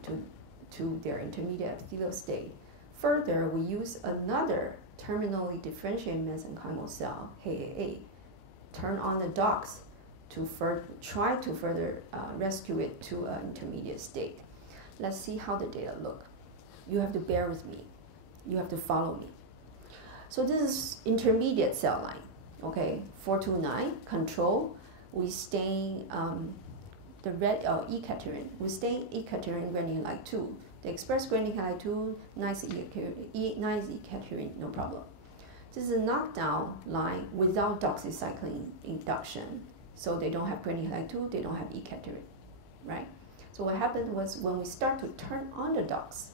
to their intermediate epithelial state. Further, we use another terminally differentiated mesenchymal cell, HAA, turn on the DOX to try to further rescue it to an intermediate state. Let's see how the data look. You have to bear with me. You have to follow me. So this is intermediate cell line, okay? 429, control. We stain the red E-cadherin. We stain E-cadherin guanine halide 2. They express guanine halide 2, nice E-cadherin, no problem. This is a knockdown line without doxycycline induction. So they don't have guanine halide 2, they don't have E-cadherin, right? So what happened was when we start to turn on the DOX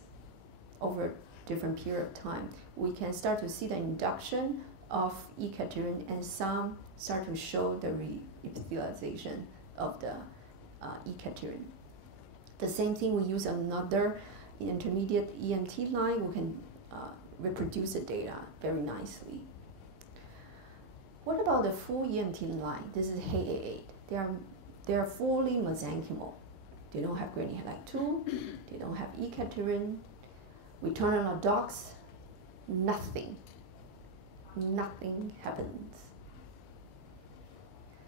over a different period of time, we can start to see the induction of E-cadherin, and some start to show the re-epithelialization of the E-cadherin. The same thing, we use another intermediate EMT line, we can reproduce the data very nicely. What about the full EMT line? This is HAA8. They are fully mesenchymal. They don't have guanine halide 2, they don't have E-cadherin. We turn on our DOX, nothing happens.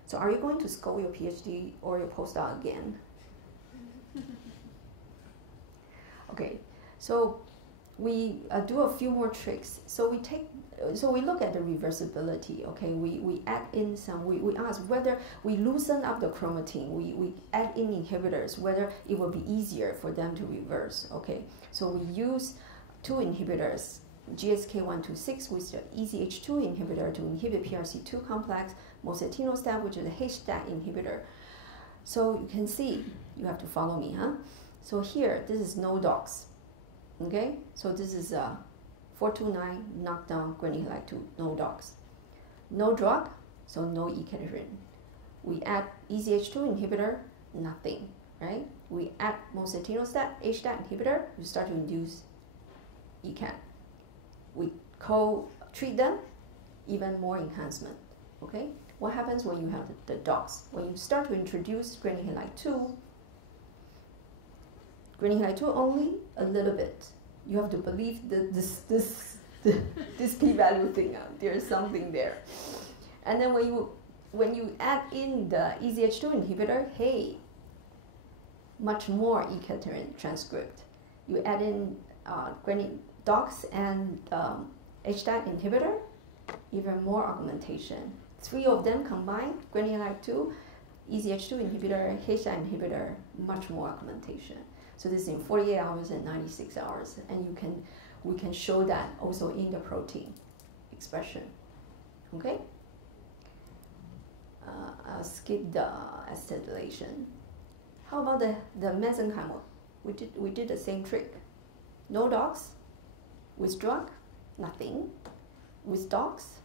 So are you going to scold your PhD or your postdoc again? Okay, so we do a few more tricks. So we look at the reversibility. Okay, we add in some. We ask whether we loosen up the chromatin. We add in inhibitors, whether it will be easier for them to reverse. Okay, so we use two inhibitors, GSK126, which is the EZH2 inhibitor to inhibit PRC2 complex, mosetinostat, which is a H-stat inhibitor. So you can see, you have to follow me, huh? So here, this is no DOX. Okay, so this is 429 knockdown guanine halide 2, no DOX. No drug, so no E-cadherin. We add EZH2 inhibitor, nothing, right? We add mosetinostat, HDAC inhibitor, you start to induce ECAD. We co-treat them, even more enhancement, okay? What happens when you have the dogs? When you start to introduce granular halide 2, granular halide 2 only a little bit. You have to believe that this p-value thing, there's something there. And then when you add in the EZH2 inhibitor, hey, much more E-cadherin transcript. You add in DOX and HDAC inhibitor, even more augmentation. 3 of them combined, granular halide 2, EZH2 inhibitor, HDAC inhibitor, much more augmentation. So this is in 48 hours and 96 hours, and we can show that also in the protein expression. Okay. I'll skip the acetylation. How about the mesenchymal? We did the same trick. No dogs, with drug, nothing. With dogs,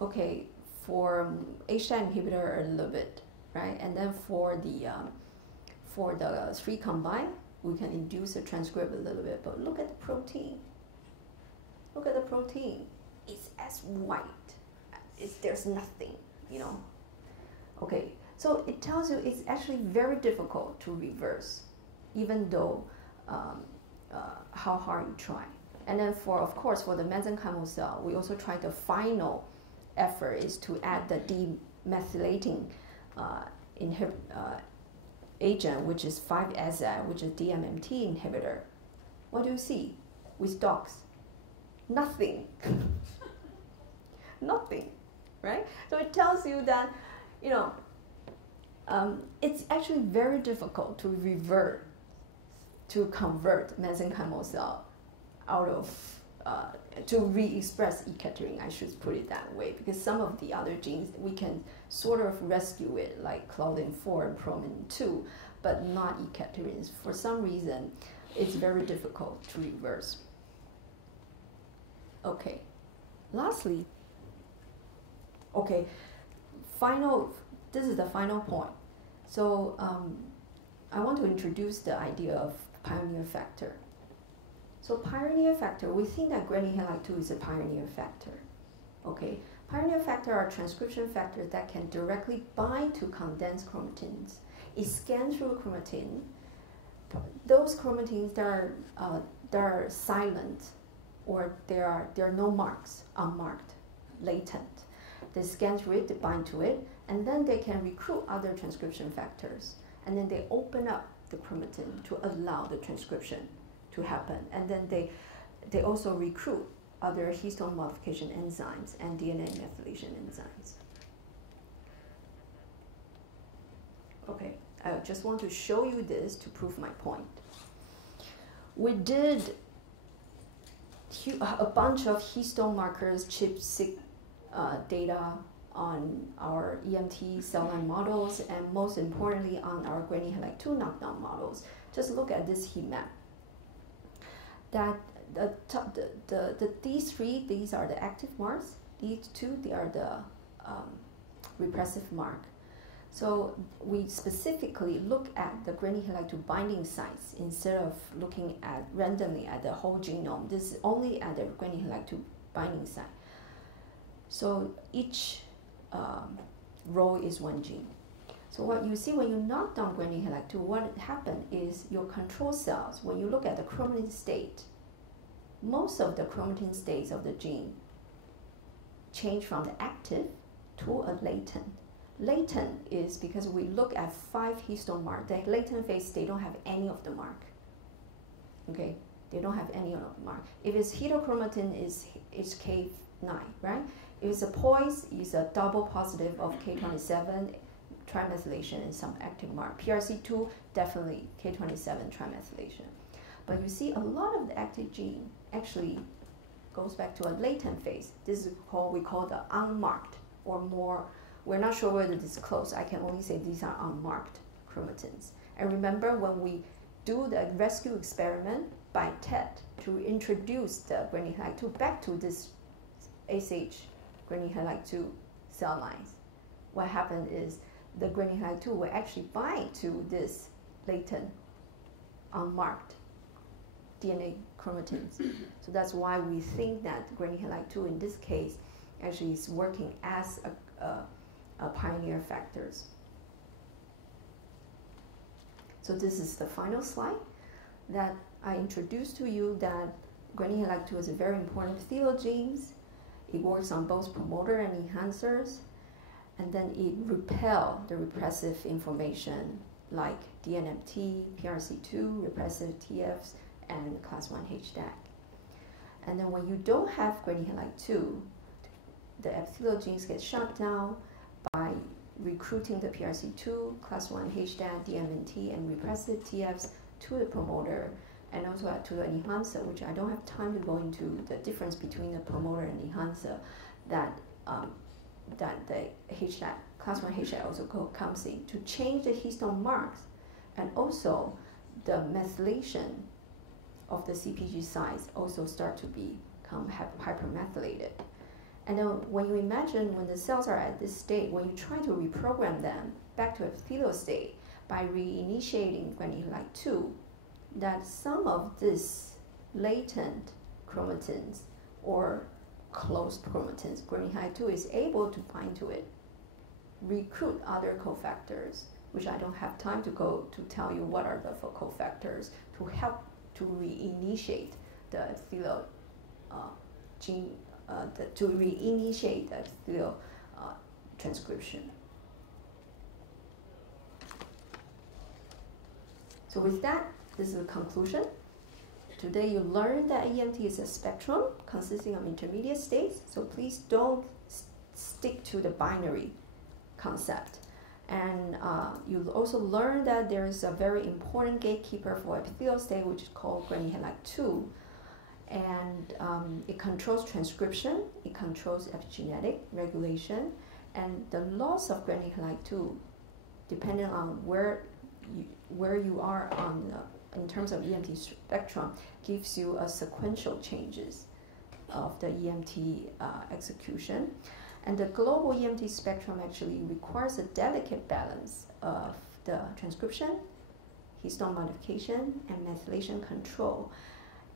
okay, for HDAC inhibitor a little bit, right? And then for the 3 combined, we can induce a transcript a little bit. But look at the protein. Look at the protein. It's as white. There's nothing, you know. Okay, so it tells you it's actually very difficult to reverse, even though how hard you try. And then of course, for the mesenchymal cell, we also try the final effort is to add the demethylating agent, which is 5-AZA, which is DMMT inhibitor. What do you see with dogs? Nothing. Nothing, right? So it tells you that, you know, it's actually very difficult to convert mesenchymal cell out of, to re-express E-cadherin, I should put it that way, because some of the other genes, we can sort of rescue it, like claudin 4 and promin 2, but not E-cadherins. For some reason, it's very difficult to reverse. Okay, lastly, okay, this is the final point. So I want to introduce the idea of pioneer factor. So pioneer factor, we think that granular halide 2 is a pioneer factor. Okay, pioneer factor are transcription factors that can directly bind to condensed chromatins. It scans through chromatin. Those chromatins that are silent, or there are no marks, unmarked, latent. They scan through it, they bind to it, and then they can recruit other transcription factors. And then they open up the chromatin to allow the transcription to happen. And then they also recruit other histone modification enzymes and DNA methylation enzymes. Okay, I just want to show you this to prove my point. We did a bunch of histone markers, ChIP-seq data on our EMT cell line models, and most importantly on our granular halide 2 knockdown models. Just look at this heat map. That these 3, these are the active marks. These 2, they are the repressive mark. So we specifically look at the granular halide 2 binding sites instead of looking at randomly at the whole genome. This is only at the granular halide 2 binding site. So each row is 1 gene. So what you see when you knock down granular halide 2, what happened is your control cells, when you look at the chromatin state, most of the chromatin states of the gene change from the active to a latent. Latent is because we look at 5 histone marks. The latent phase, they don't have any of the mark. Okay, they don't have any of the mark. If it's heterochromatin, it's K9, right? If it's a poise, it's a double positive of K27 trimethylation and some active mark. PRC2, definitely K27 trimethylation. But you see a lot of the active gene actually goes back to a latent phase. This is we call the unmarked, or more, we're not sure whether this is close. I can only say these are unmarked chromatins. And remember, when we do the rescue experiment by TET to introduce the granular halide 2 back to this ACH granulin-2 cell lines. What happened is the granulin-2 will actually bind to this latent, unmarked DNA chromatins. So that's why we think that granulin-2 in this case actually is working as a pioneer factors. So this is the final slide that I introduced to you, that granulin-2 is a very important epithelial genes. It works on both promoter and enhancers, and then it repels the repressive information like DNMT, PRC2, repressive TFs, and class 1 HDAC. And then when you don't have granulin-2, the epithelial genes get shut down by recruiting the PRC2, class 1 HDAC, DMNT, and repressive TFs to the promoter, and also to the enhancer, which I don't have time to go into the difference between the promoter and enhancer, that the HDAC, class 1 HDAC also comes in to change the histone marks, and also the methylation of the CPG sites also start to become hypermethylated. And then when you imagine when the cells are at this state, when you try to reprogram them back to epithelial state by reinitiating granulin-2, that some of this latent chromatins or closed chromatins, granulin-2 is able to bind to it, recruit other cofactors, which I don't have time to go to tell you what are the cofactors to help to reinitiate the epithelial gene, to reinitiate the epithelial transcription. So with that, this is the conclusion. Today you learned that EMT is a spectrum consisting of intermediate states, so please don't stick to the binary concept. And you also learned that there is a very important gatekeeper for epithelial state, which is called granulin-2. And it controls transcription, it controls epigenetic regulation, and the loss of granulin-2, depending on where you are on in terms of EMT spectrum, gives you a sequential changes of the EMT execution. And the global EMT spectrum actually requires a delicate balance of the transcription, histone modification, and methylation control.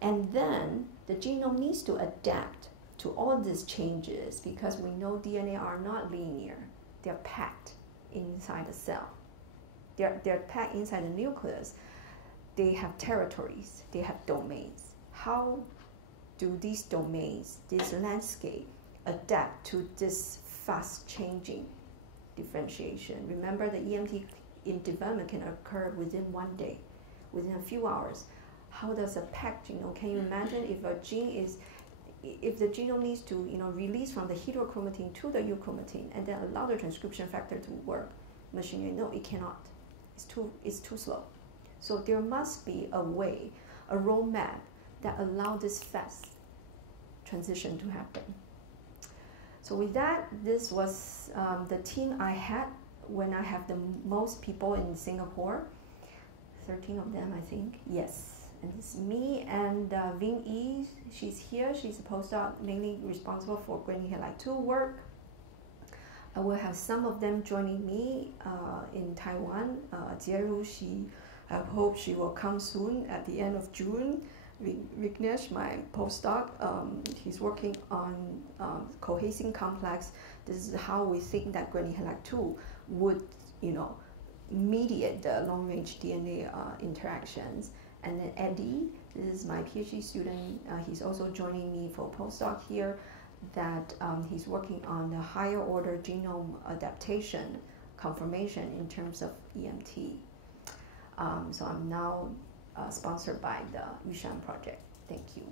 And then the genome needs to adapt to all these changes, because we know DNA are not linear. They're packed inside the cell. They're packed inside the nucleus. They have territories, they have domains. How do these domains, this landscape, adapt to this fast changing differentiation? Remember, the EMT in development can occur within 1 day, within a few hours. How does a packed genome, can you imagine if a gene is, if the genome needs to release from the heterochromatin to the euchromatin and then allow the transcription factor to work, machinery, no, it cannot. It's too slow. So there must be a way, a roadmap that allow this fast transition to happen. So with that, this was the team I had when I have the most people in Singapore, 13 of them, I think, yes. And it's me and Ving Yi, she's here, she's a postdoc mainly responsible for granulin-2 work. I will have some of them joining me in Taiwan. Jieru, I hope she will come soon at the end of June. Vignesh, my postdoc, he's working on cohesing complex. This is how we think that granulin-2 would, mediate the long-range DNA interactions. And then Eddie, this is my PhD student. He's also joining me for postdoc here. That he's working on the higher order genome adaptation confirmation in terms of EMT. So I'm now sponsored by the Urchin project. Thank you.